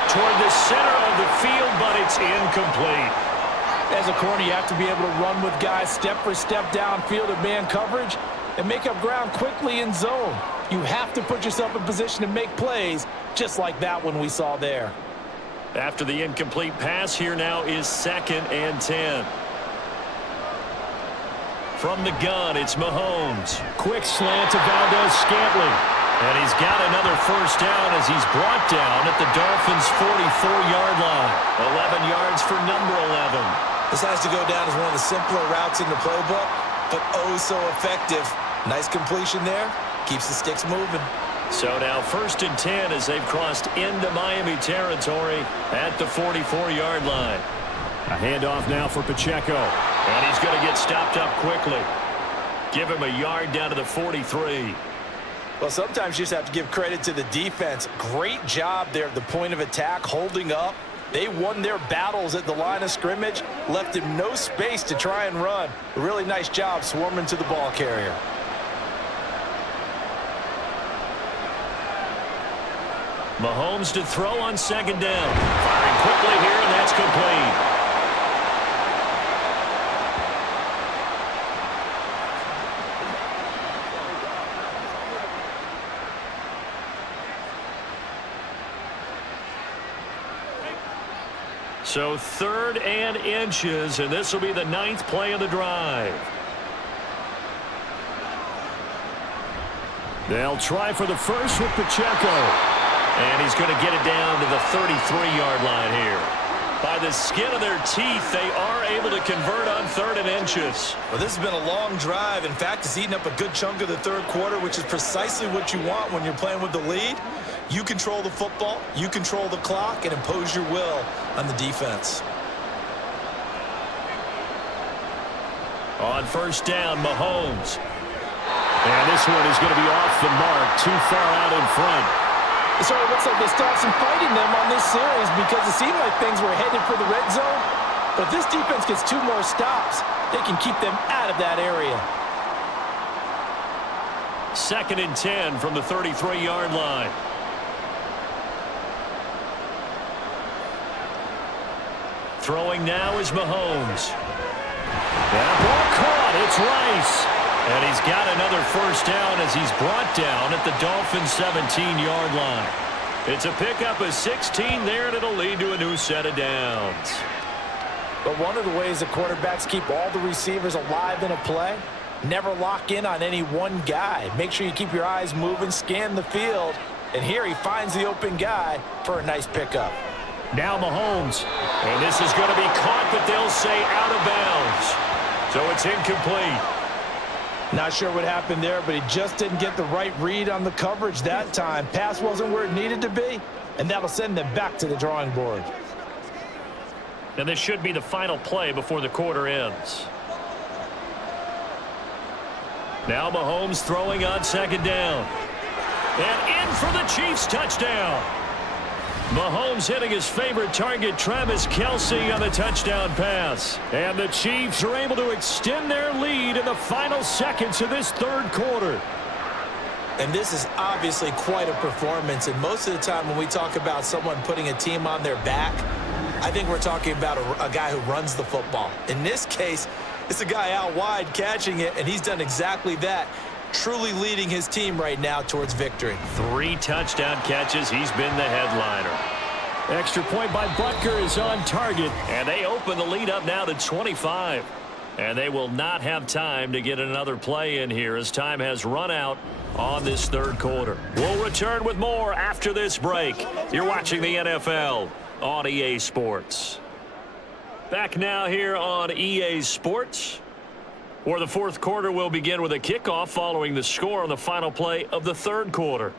toward the center of the field, but it's incomplete. As a corner, you have to be able to run with guys step for step downfield at man coverage and make up ground quickly in zone. You have to put yourself in position to make plays, just like that one we saw there. After the incomplete pass, here now is 2nd and 10. From the gun, it's Mahomes. Quick slant to Valdez-Scantling. And he's got another 1st down as he's brought down at the Dolphins' 44-yard line. 11 yards for number 11. This has to go down as one of the simpler routes in the playbook, but oh so effective. Nice completion there. Keeps the sticks moving. So now 1st and 10 as they've crossed into Miami territory at the 44-yard line. A handoff now for Pacheco. And he's going to get stopped up quickly. Give him a yard down to the 43. Well, sometimes you just have to give credit to the defense. Great job there at the point of attack, holding up. They won their battles at the line of scrimmage, left him no space to try and run. A really nice job swarming to the ball carrier. Mahomes to throw on second down. Firing quickly here, and that's complete. So 3rd and inches, and this will be the 9th play of the drive. They'll try for the first with Pacheco. And he's going to get it down to the 33-yard line here. By the skin of their teeth, they are able to convert on 3rd and inches. Well, this has been a long drive. In fact, it's eaten up a good chunk of the 3rd quarter, which is precisely what you want when you're playing with the lead. You control the football, you control the clock, and impose your will on the defense. On first down, Mahomes. And this one is going to be off the mark, too far out in front. So it looks like they still have some fight in them on this series because it seemed like things were headed for the red zone. But this defense gets 2 more stops. They can keep them out of that area. 2nd and 10 from the 33-yard line. Throwing now is Mahomes. That ball caught. It's Rice. And he's got another first down as he's brought down at the Dolphins' 17-yard line. It's a pickup of 16 there, and it'll lead to a new set of downs. But one of the ways the quarterbacks keep all the receivers alive in a play, never lock in on any one guy. Make sure you keep your eyes moving, scan the field. And here he finds the open guy for a nice pickup. Now Mahomes. And this is going to be caught, but they'll say out of bounds. So it's incomplete. Not sure what happened there, but he just didn't get the right read on the coverage that time. Pass wasn't where it needed to be, and that'll send them back to the drawing board. And this should be the final play before the quarter ends. Now Mahomes throwing on second down. And in for the Chiefs touchdown. Mahomes hitting his favorite target, Travis Kelce, on the touchdown pass. And the Chiefs are able to extend their lead in the final seconds of this 3rd quarter. And this is obviously quite a performance. And most of the time when we talk about someone putting a team on their back, I think we're talking about a guy who runs the football. In this case, it's a guy out wide catching it, and he's done exactly that. Truly leading his team right now towards victory. 3 touchdown catches. He's been the headliner. Extra point by Butker is on target, and they open the lead up now to 25. And they will not have time to get another play in here as time has run out on this 3rd quarter. We'll return with more after this break. You're watching the NFL on EA Sports. Back now here on EA Sports, where the 4th quarter will begin with a kickoff following the score on the final play of the 3rd quarter.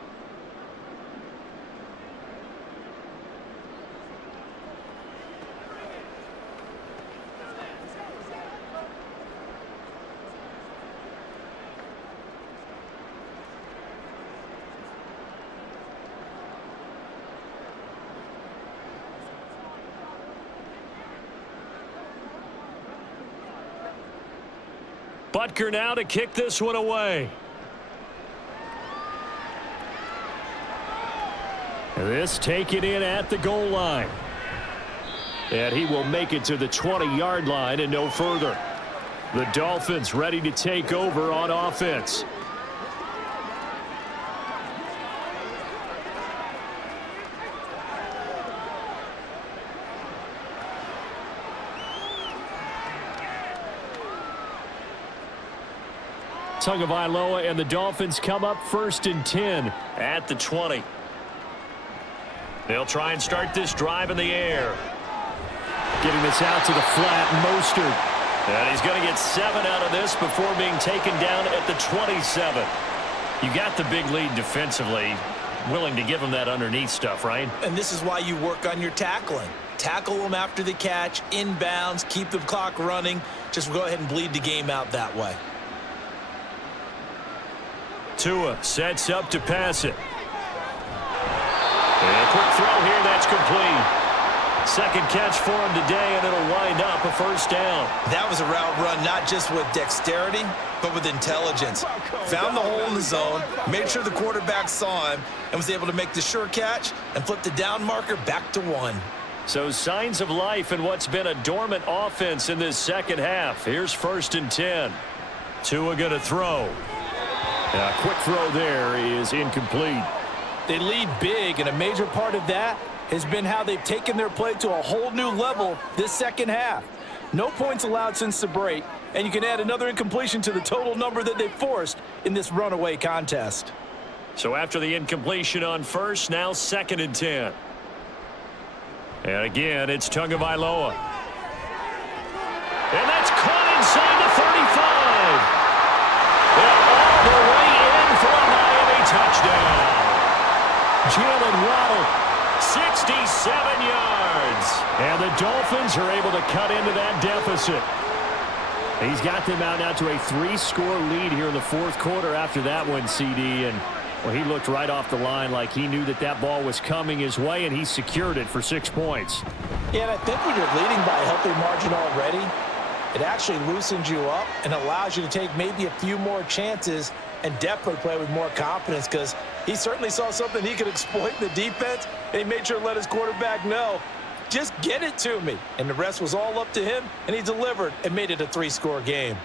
Butker now to kick this one away. This taken in at the goal line. And he will make it to the 20-yard line and no further. The Dolphins ready to take over on offense. Tagovailoa and the Dolphins come up 1st and 10 at the 20. They'll try and start this drive in the air. Getting this out to the flat, Mostert. And he's going to get 7 out of this before being taken down at the 27. You got the big lead defensively. Willing to give him that underneath stuff, right? And this is why you work on your tackling. Tackle them after the catch, inbounds, keep the clock running. Just go ahead and bleed the game out that way. Tua sets up to pass it. And a quick throw here, that's complete. Second catch for him today, and it'll wind up a first down. That was a route run not just with dexterity, but with intelligence. Found the hole in the zone, made sure the quarterback saw him, and was able to make the sure catch and flip the down marker back to 1. So signs of life in what's been a dormant offense in this second half. Here's 1st and 10. Tua going to throw. And a quick throw there is incomplete. They lead big, and a major part of that has been how they've taken their play to a whole new level this second half. No points allowed since the break, and you can add another incompletion to the total number that they forced in this runaway contest. So after the incompletion on first, now 2nd and 10. And again, it's Tagovailoa. And that's caught inside the 35. And all the way in for a Miami touchdown. Jalen Waddle, 67 yards. And the Dolphins are able to cut into that deficit. He's got them out now to a 3-score lead here in the 4th quarter after that one, CD. And well, he looked right off the line like he knew that that ball was coming his way, and he secured it for 6 points. Yeah, and I think when you're leading by a healthy margin already, it actually loosens you up and allows you to take maybe a few more chances and definitely play with more confidence, because he certainly saw something he could exploit in the defense, and he made sure to let his quarterback know, just get it to me. And the rest was all up to him, and he delivered and made it a 3-score game.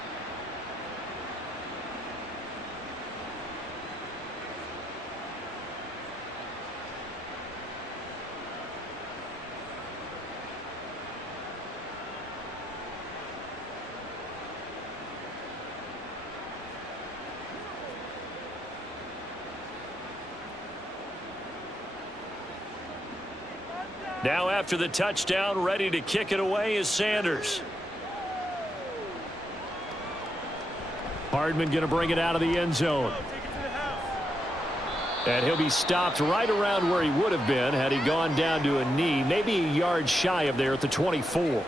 Now after the touchdown, ready to kick it away is Sanders. Hardman going to bring it out of the end zone. And he'll be stopped right around where he would have been had he gone down to a knee, maybe a yard shy of there at the 24.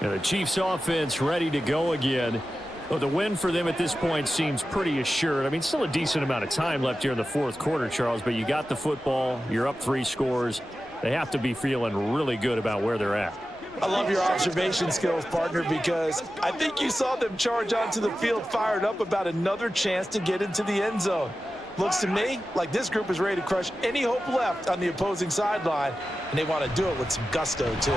And the Chiefs offense ready to go again. Well, the win for them at this point seems pretty assured. I mean, still a decent amount of time left here in the 4th quarter, Charles, but you got the football, you're up 3 scores. They have to be feeling really good about where they're at. I love your observation skills, partner, because I think you saw them charge onto the field fired up about another chance to get into the end zone. Looks to me like this group is ready to crush any hope left on the opposing sideline, and they want to do it with some gusto, too.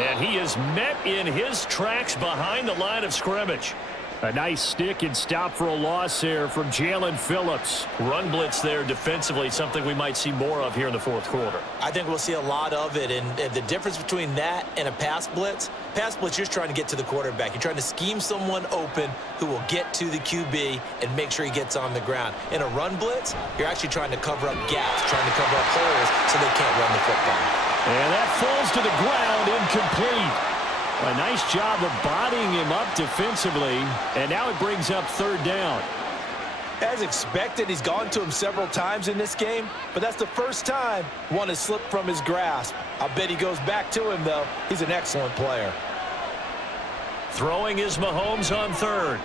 And he is met in his tracks behind the line of scrimmage. A nice stick and stop for a loss there from Jalen Phillips. Run blitz there defensively, something we might see more of here in the 4th quarter. I think we'll see a lot of it, and the difference between that and a pass blitz, you're just trying to get to the quarterback. You're trying to scheme someone open who will get to the QB and make sure he gets on the ground. In a run blitz, you're actually trying to cover up gaps, trying to cover up holes so they can't run the football. And that falls to the ground, incomplete. A nice job of bodying him up defensively, and now it brings up 3rd down. As expected, he's gone to him several times in this game, but that's the first time one has slipped from his grasp. I'll bet he goes back to him, though. He's an excellent player. Throwing is Mahomes on 3rd.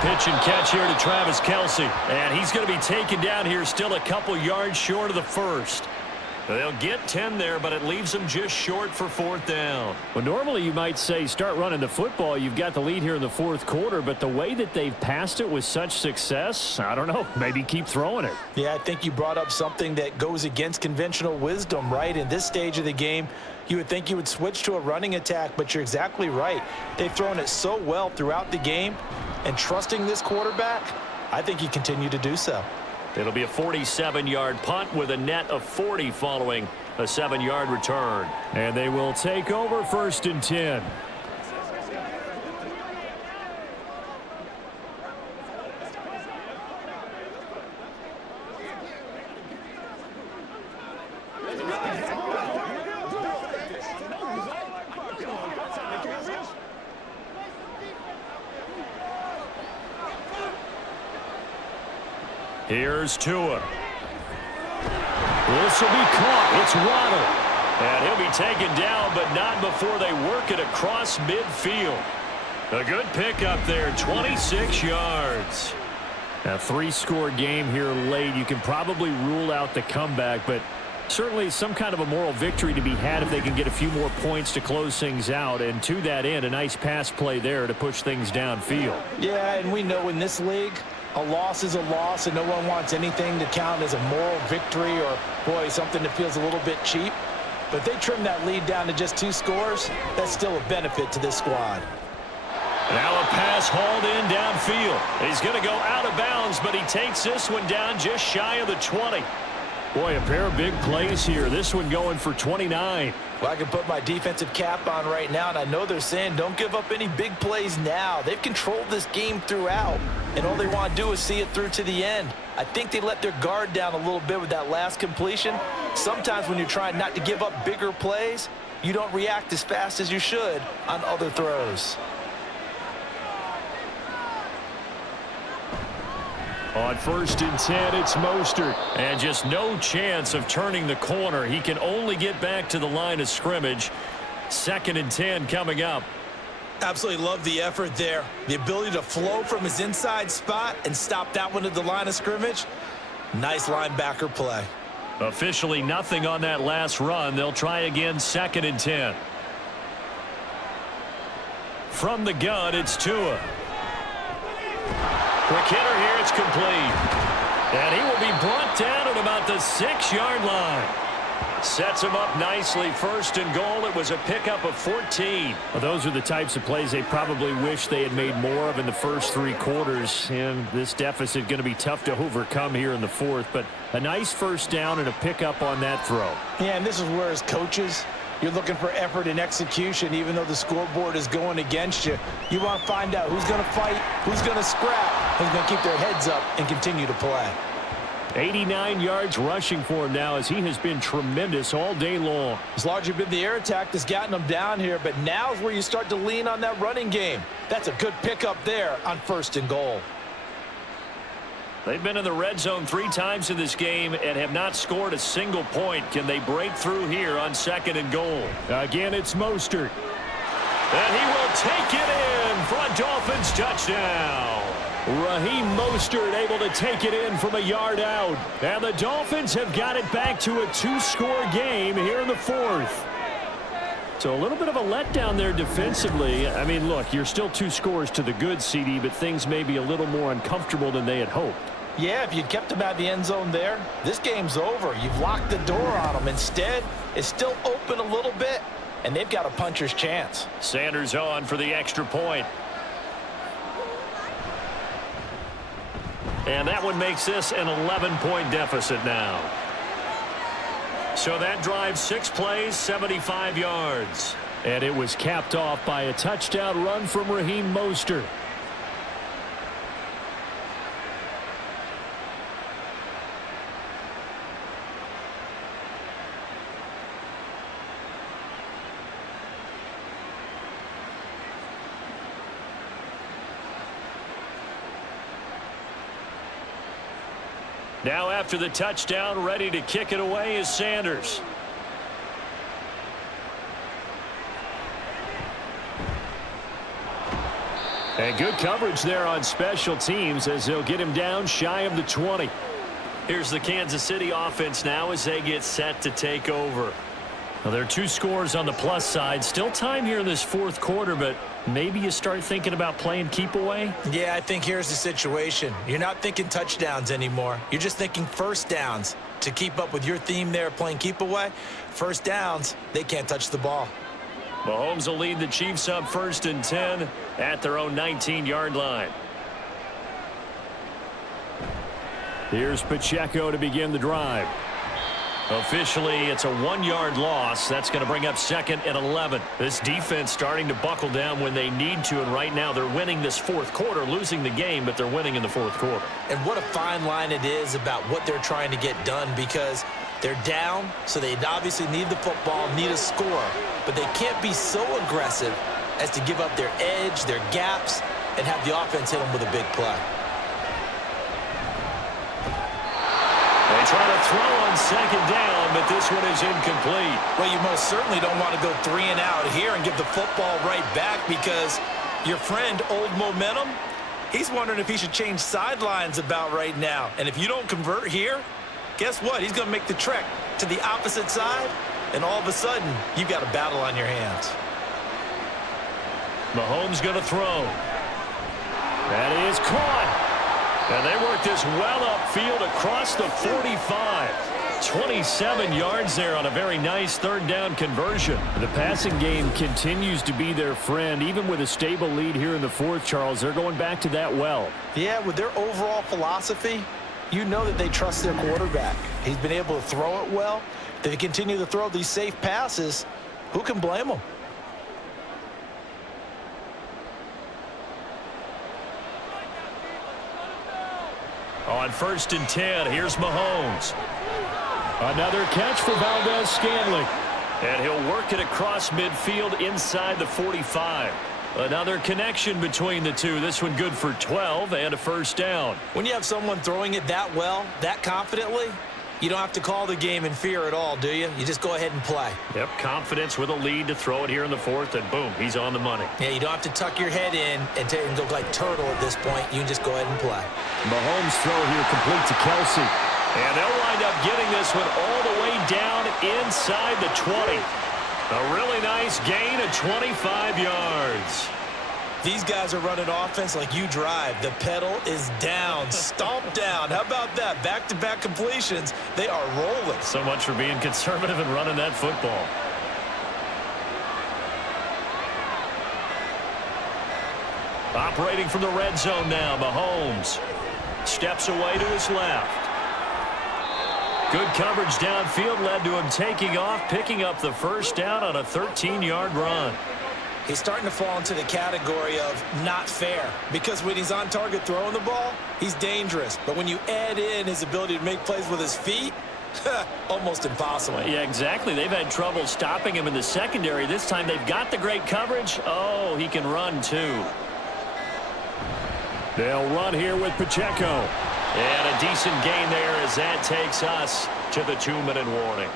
Pitch and catch here to Travis Kelce, and he's going to be taken down here still a couple yards short of the 1st. They'll get 10 there, but it leaves them just short for 4th down. Well, normally you might say start running the football. You've got the lead here in the 4th quarter, but the way that they've passed it with such success, I don't know, maybe keep throwing it. Yeah, I think you brought up something that goes against conventional wisdom, right? In this stage of the game, you would think you would switch to a running attack, but you're exactly right. They've thrown it so well throughout the game, and trusting this quarterback, I think you continue to do so. It'll be a 47-yard punt with a net of 40 following a 7-yard return. And they will take over 1st and 10. Here's Tua. This will be caught. It's Waddle. And he'll be taken down, but not before they work it across midfield. A good pickup there, 26 yards. A 3-score game here late. You can probably rule out the comeback, but certainly some kind of a moral victory to be had if they can get a few more points to close things out. And to that end, a nice pass play there to push things downfield. Yeah, and we know in this league, a loss is a loss, and no one wants anything to count as a moral victory or, boy, something that feels a little bit cheap. But if they trim that lead down to just 2 scores, that's still a benefit to this squad. Now a pass hauled in downfield. He's going to go out of bounds, but he takes this one down just shy of the 20. Boy, a pair of big plays here. This one going for 29. Well, I can put my defensive cap on right now, and I know they're saying don't give up any big plays now. They've controlled this game throughout, and all they want to do is see it through to the end. I think they let their guard down a little bit with that last completion. Sometimes when you're trying not to give up bigger plays, you don't react as fast as you should on other throws. On 1st and 10, it's Mostert. And just no chance of turning the corner. He can only get back to the line of scrimmage. 2nd and 10 coming up. Absolutely love the effort there. The ability to flow from his inside spot and stop that one at the line of scrimmage. Nice linebacker play. Officially nothing on that last run. They'll try again 2nd and 10. From the gun, it's Tua. Quick hitter here, it's complete. And he will be brought down at about the 6-yard line. Sets him up nicely. 1st and goal. It was a pickup of 14. Well, those are the types of plays they probably wish they had made more of in the first 3 quarters. And this deficit going to be tough to overcome here in the 4th. But a nice 1st down and a pickup on that throw. Yeah, and this is where as coaches, you're looking for effort and execution. Even though the scoreboard is going against you, you want to find out who's going to fight, who's going to scrap, who's going to keep their heads up and continue to play. 89 yards rushing for him now as he has been tremendous all day long. It's largely been the air attack that's gotten him down here, but now's where you start to lean on that running game. That's a good pickup there on 1st and goal. They've been in the red zone 3 times in this game and have not scored a single point. Can they break through here on 2nd and goal? Again, it's Mostert. And he will take it in for a Dolphins touchdown. Raheem Mostert able to take it in from a yard out. And the Dolphins have got it back to a 2-score game here in the 4th. So a little bit of a letdown there defensively. I mean, look, you're still 2 scores to the good, CD, but things may be a little more uncomfortable than they had hoped. Yeah, if you kept them out of the end zone there, this game's over. You've locked the door on them. Instead, it's still open a little bit, and they've got a puncher's chance. Sanders on for the extra point. And that one makes this an 11-point deficit now. So that drives 6 plays, 75 yards. And it was capped off by a touchdown run from Raheem Mostert. Now after the touchdown, ready to kick it away is Sanders. And good coverage there on special teams as they'll get him down shy of the 20. Here's the Kansas City offense now as they get set to take over. Well, there are 2 scores on the plus side. Still time here in this 4th quarter, but maybe you start thinking about playing keep away? Yeah, I think here's the situation. You're not thinking touchdowns anymore. You're just thinking 1st downs. To keep up with your theme there, playing keep away, 1st downs, they can't touch the ball. Mahomes will lead the Chiefs up 1st and 10 at their own 19-yard line. Here's Pacheco to begin the drive. Officially, it's a 1-yard loss. That's going to bring up 2nd and 11. This defense starting to buckle down when they need to, and right now they're winning this 4th quarter, losing the game, but they're winning in the 4th quarter. And what a fine line it is about what they're trying to get done, because they're down, so they obviously need the football, need a score, but they can't be so aggressive as to give up their edge, their gaps, and have the offense hit them with a big play. They try to throw on 2nd down, but this one is incomplete. Well, you most certainly don't want to go 3 and out here and give the football right back, because your friend, Old Momentum, He's wondering if he should change sidelines about right now. And if you don't convert here, guess what? He's going to make the trek to the opposite side, and all of a sudden, you've got a battle on your hands. Mahomes going to throw. That is caught. And they work this well upfield across the 45. 27 yards there on a very nice third down conversion. The passing game continues to be their friend. Even with a stable lead here in the fourth, Charles, they're going back to that well. Yeah, with their overall philosophy, you know that they trust their quarterback. He's been able to throw it well. They continue to throw these safe passes. Who can blame them? On 1st and 10, here's Mahomes. Another catch for Valdez-Scantling. And he'll work it across midfield inside the 45. Another connection between the two. This one good for 12 and a first down. When you have someone throwing it that well, that confidently, you don't have to call the game in fear at all, do you? You just go ahead and play. Yep, confidence with a lead to throw it here in the fourth, and boom, he's on the money. Yeah, you don't have to tuck your head in and go like turtle at this point. You can just go ahead and play. Mahomes' throw here complete to Kelce. And they'll wind up getting this one all the way down inside the 20. A really nice gain of 25 yards. These guys are running offense like you drive. The pedal is down, stomped down. How about that? Back-to-back completions. They are rolling. So much for being conservative and running that football. Operating from the red zone now, Mahomes steps away to his left. Good coverage downfield led to him taking off, picking up the first down on a 13-yard run. He's starting to fall into the category of not fair, because when he's on target throwing the ball, he's dangerous. But when you add in his ability to make plays with his feet, almost impossible. Yeah, exactly. They've had trouble stopping him in the secondary. This time they've got the great coverage. Oh, he can run too. They'll run here with Pacheco. And a decent gain there as that takes us to the 2-minute warning.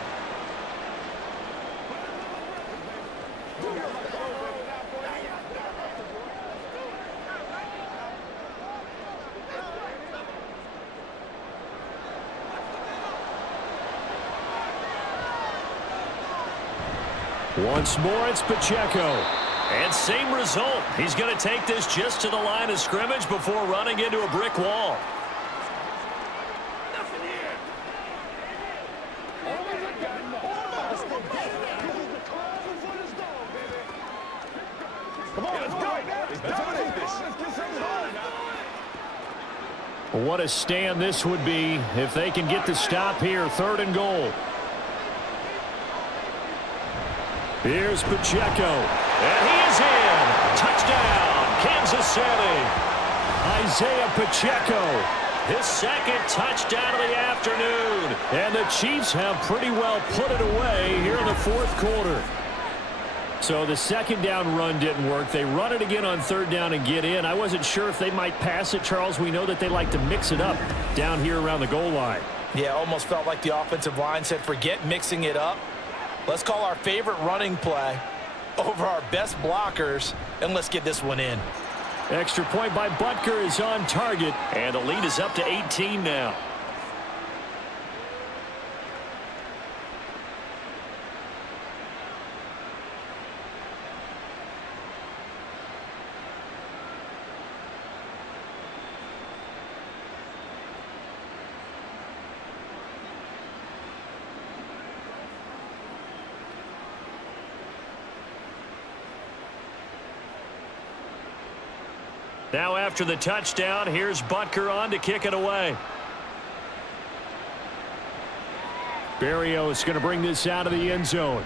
Once more, it's Pacheco. And same result. He's going to take this just to the line of scrimmage before running into a brick wall. What a stand this would be if they can get the stop here. 3rd and goal. Here's Pacheco. And he is in. Touchdown, Kansas City. Isaiah Pacheco. His second touchdown of the afternoon. And the Chiefs have pretty well put it away here in the 4th quarter. So the second down run didn't work. They run it again on 3rd down and get in. I wasn't sure if they might pass it, Charles. We know that they like to mix it up down here around the goal line. Yeah, almost felt like the offensive line said, forget mixing it up. Let's call our favorite running play over our best blockers, and let's get this one in. Extra point by Butker is on target, and the lead is up to 18 now. Now after the touchdown, here's Butker on to kick it away. Berrios going to bring this out of the end zone.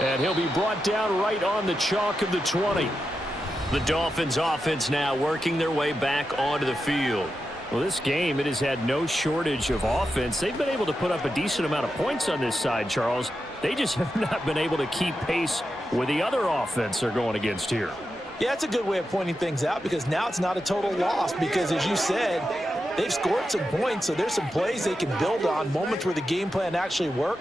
And he'll be brought down right on the chalk of the 20. The Dolphins offense now working their way back onto the field. Well, this game, it has had no shortage of offense. They've been able to put up a decent amount of points on this side, Charles. They just have not been able to keep pace with the other offense they're going against here. Yeah, that's a good way of pointing things out, because now it's not a total loss, because as you said, they've scored some points, so there's some plays they can build on, moments where the game plan actually worked.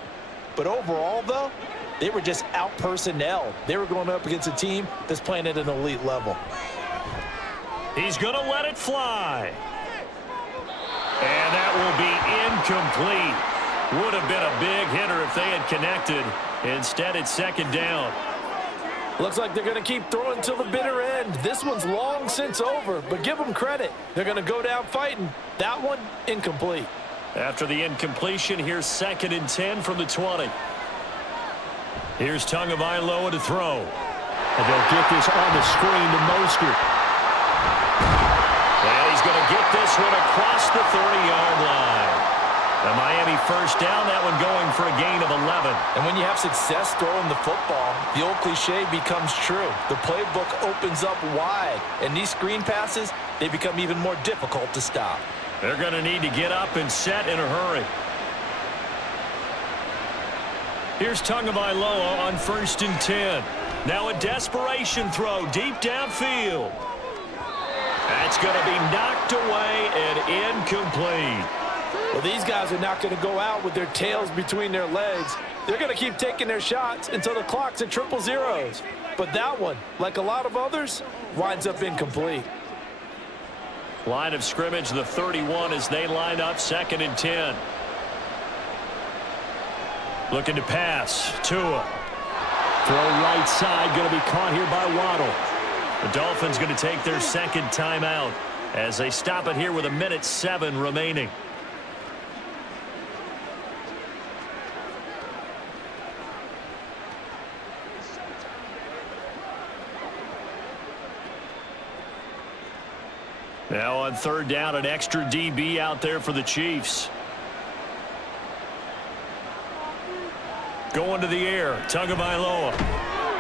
But overall, though, they were just out-personnel. They were going up against a team that's playing at an elite level. He's going to let it fly. And that will be incomplete. Would have been a big hitter if they had connected. Instead, it's second down. Looks like they're going to keep throwing till the bitter end. This one's long since over, but give them credit. They're going to go down fighting. That one, incomplete. After the incompletion, here's 2nd and 10 from the 20. Here's Tagovailoa to throw. And they'll get this on the screen to Mostert. And he's going to get this one across the 30-yard line. The Miami first down, that one going for a gain of 11. And when you have success throwing the football, the old cliche becomes true. The playbook opens up wide, and these screen passes, they become even more difficult to stop. They're going to need to get up and set in a hurry. Here's Tagovailoa on 1st and 10. Now a desperation throw deep downfield. That's going to be knocked away and incomplete. Well, these guys are not going to go out with their tails between their legs. They're going to keep taking their shots until the clock's at triple zeros. But that one, like a lot of others, winds up incomplete. Line of scrimmage, the 31 as they line up 2nd and 10. Looking to pass. Tua. Throw right side, going to be caught here by Waddle. The Dolphins going to take their 2nd timeout as they stop it here with 1:07 remaining. Now on 3rd down, an extra DB out there for the Chiefs. Going to the air, Tagovailoa.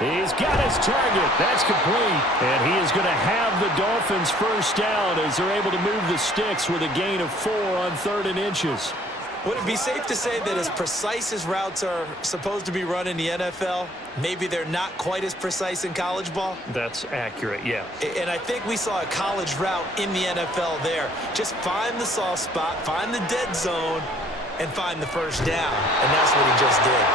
He's got his target. That's complete. And he is going to have the Dolphins first down as they're able to move the sticks with a gain of 4 on 3rd and inches. Would it be safe to say that as precise as routes are supposed to be run in the NFL, maybe they're not quite as precise in college ball? That's accurate, yeah. And I think we saw a college route in the NFL there. Just find the soft spot, find the dead zone, and find the first down. And that's what he just did.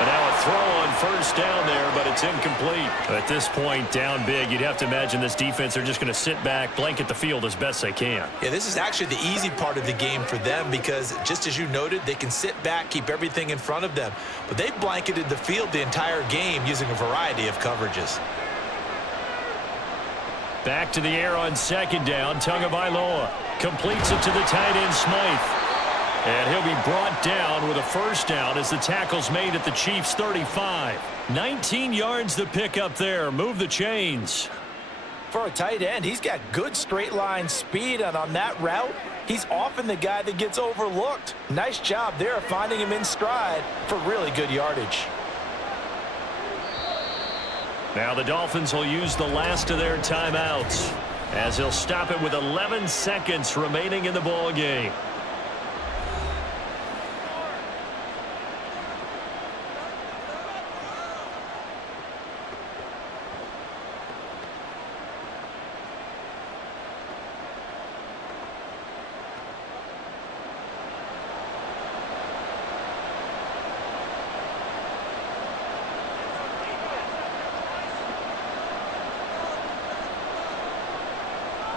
And now a throw on 1st down there, but it's incomplete. At this point, down big, you'd have to imagine this defense are just going to sit back, blanket the field as best they can. Yeah, this is actually the easy part of the game for them because, just as you noted, they can sit back, keep everything in front of them. But they've blanketed the field the entire game using a variety of coverages. Back to the air on 2nd down. Tagovailoa completes it to the tight end, Smythe. And he'll be brought down with a first down as the tackle's made at the Chiefs' 35. 19 yards to pick up there. Move the chains. For a tight end, he's got good straight line speed, and on that route, he's often the guy that gets overlooked. Nice job there finding him in stride for really good yardage. Now the Dolphins will use the last of their timeouts as they'll stop it with 11 seconds remaining in the ball game.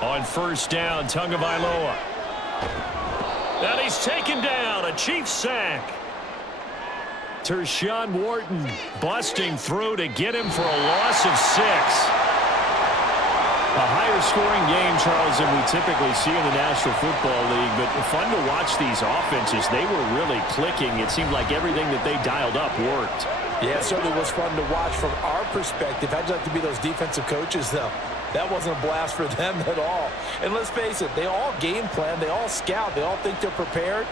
On 1st down, Tagovailoa. And he's taken down. A Chiefs sack. Tershawn Wharton busting through to get him for a loss of 6. A higher scoring game, Charles, than we typically see in the National Football League, but fun to watch these offenses. They were really clicking. It seemed like everything that they dialed up worked. Yeah, it certainly was fun to watch from our perspective. I'd like to be those defensive coaches, though. That wasn't a blast for them at all. And let's face it, they all game plan, they all scout, they all think they're prepared.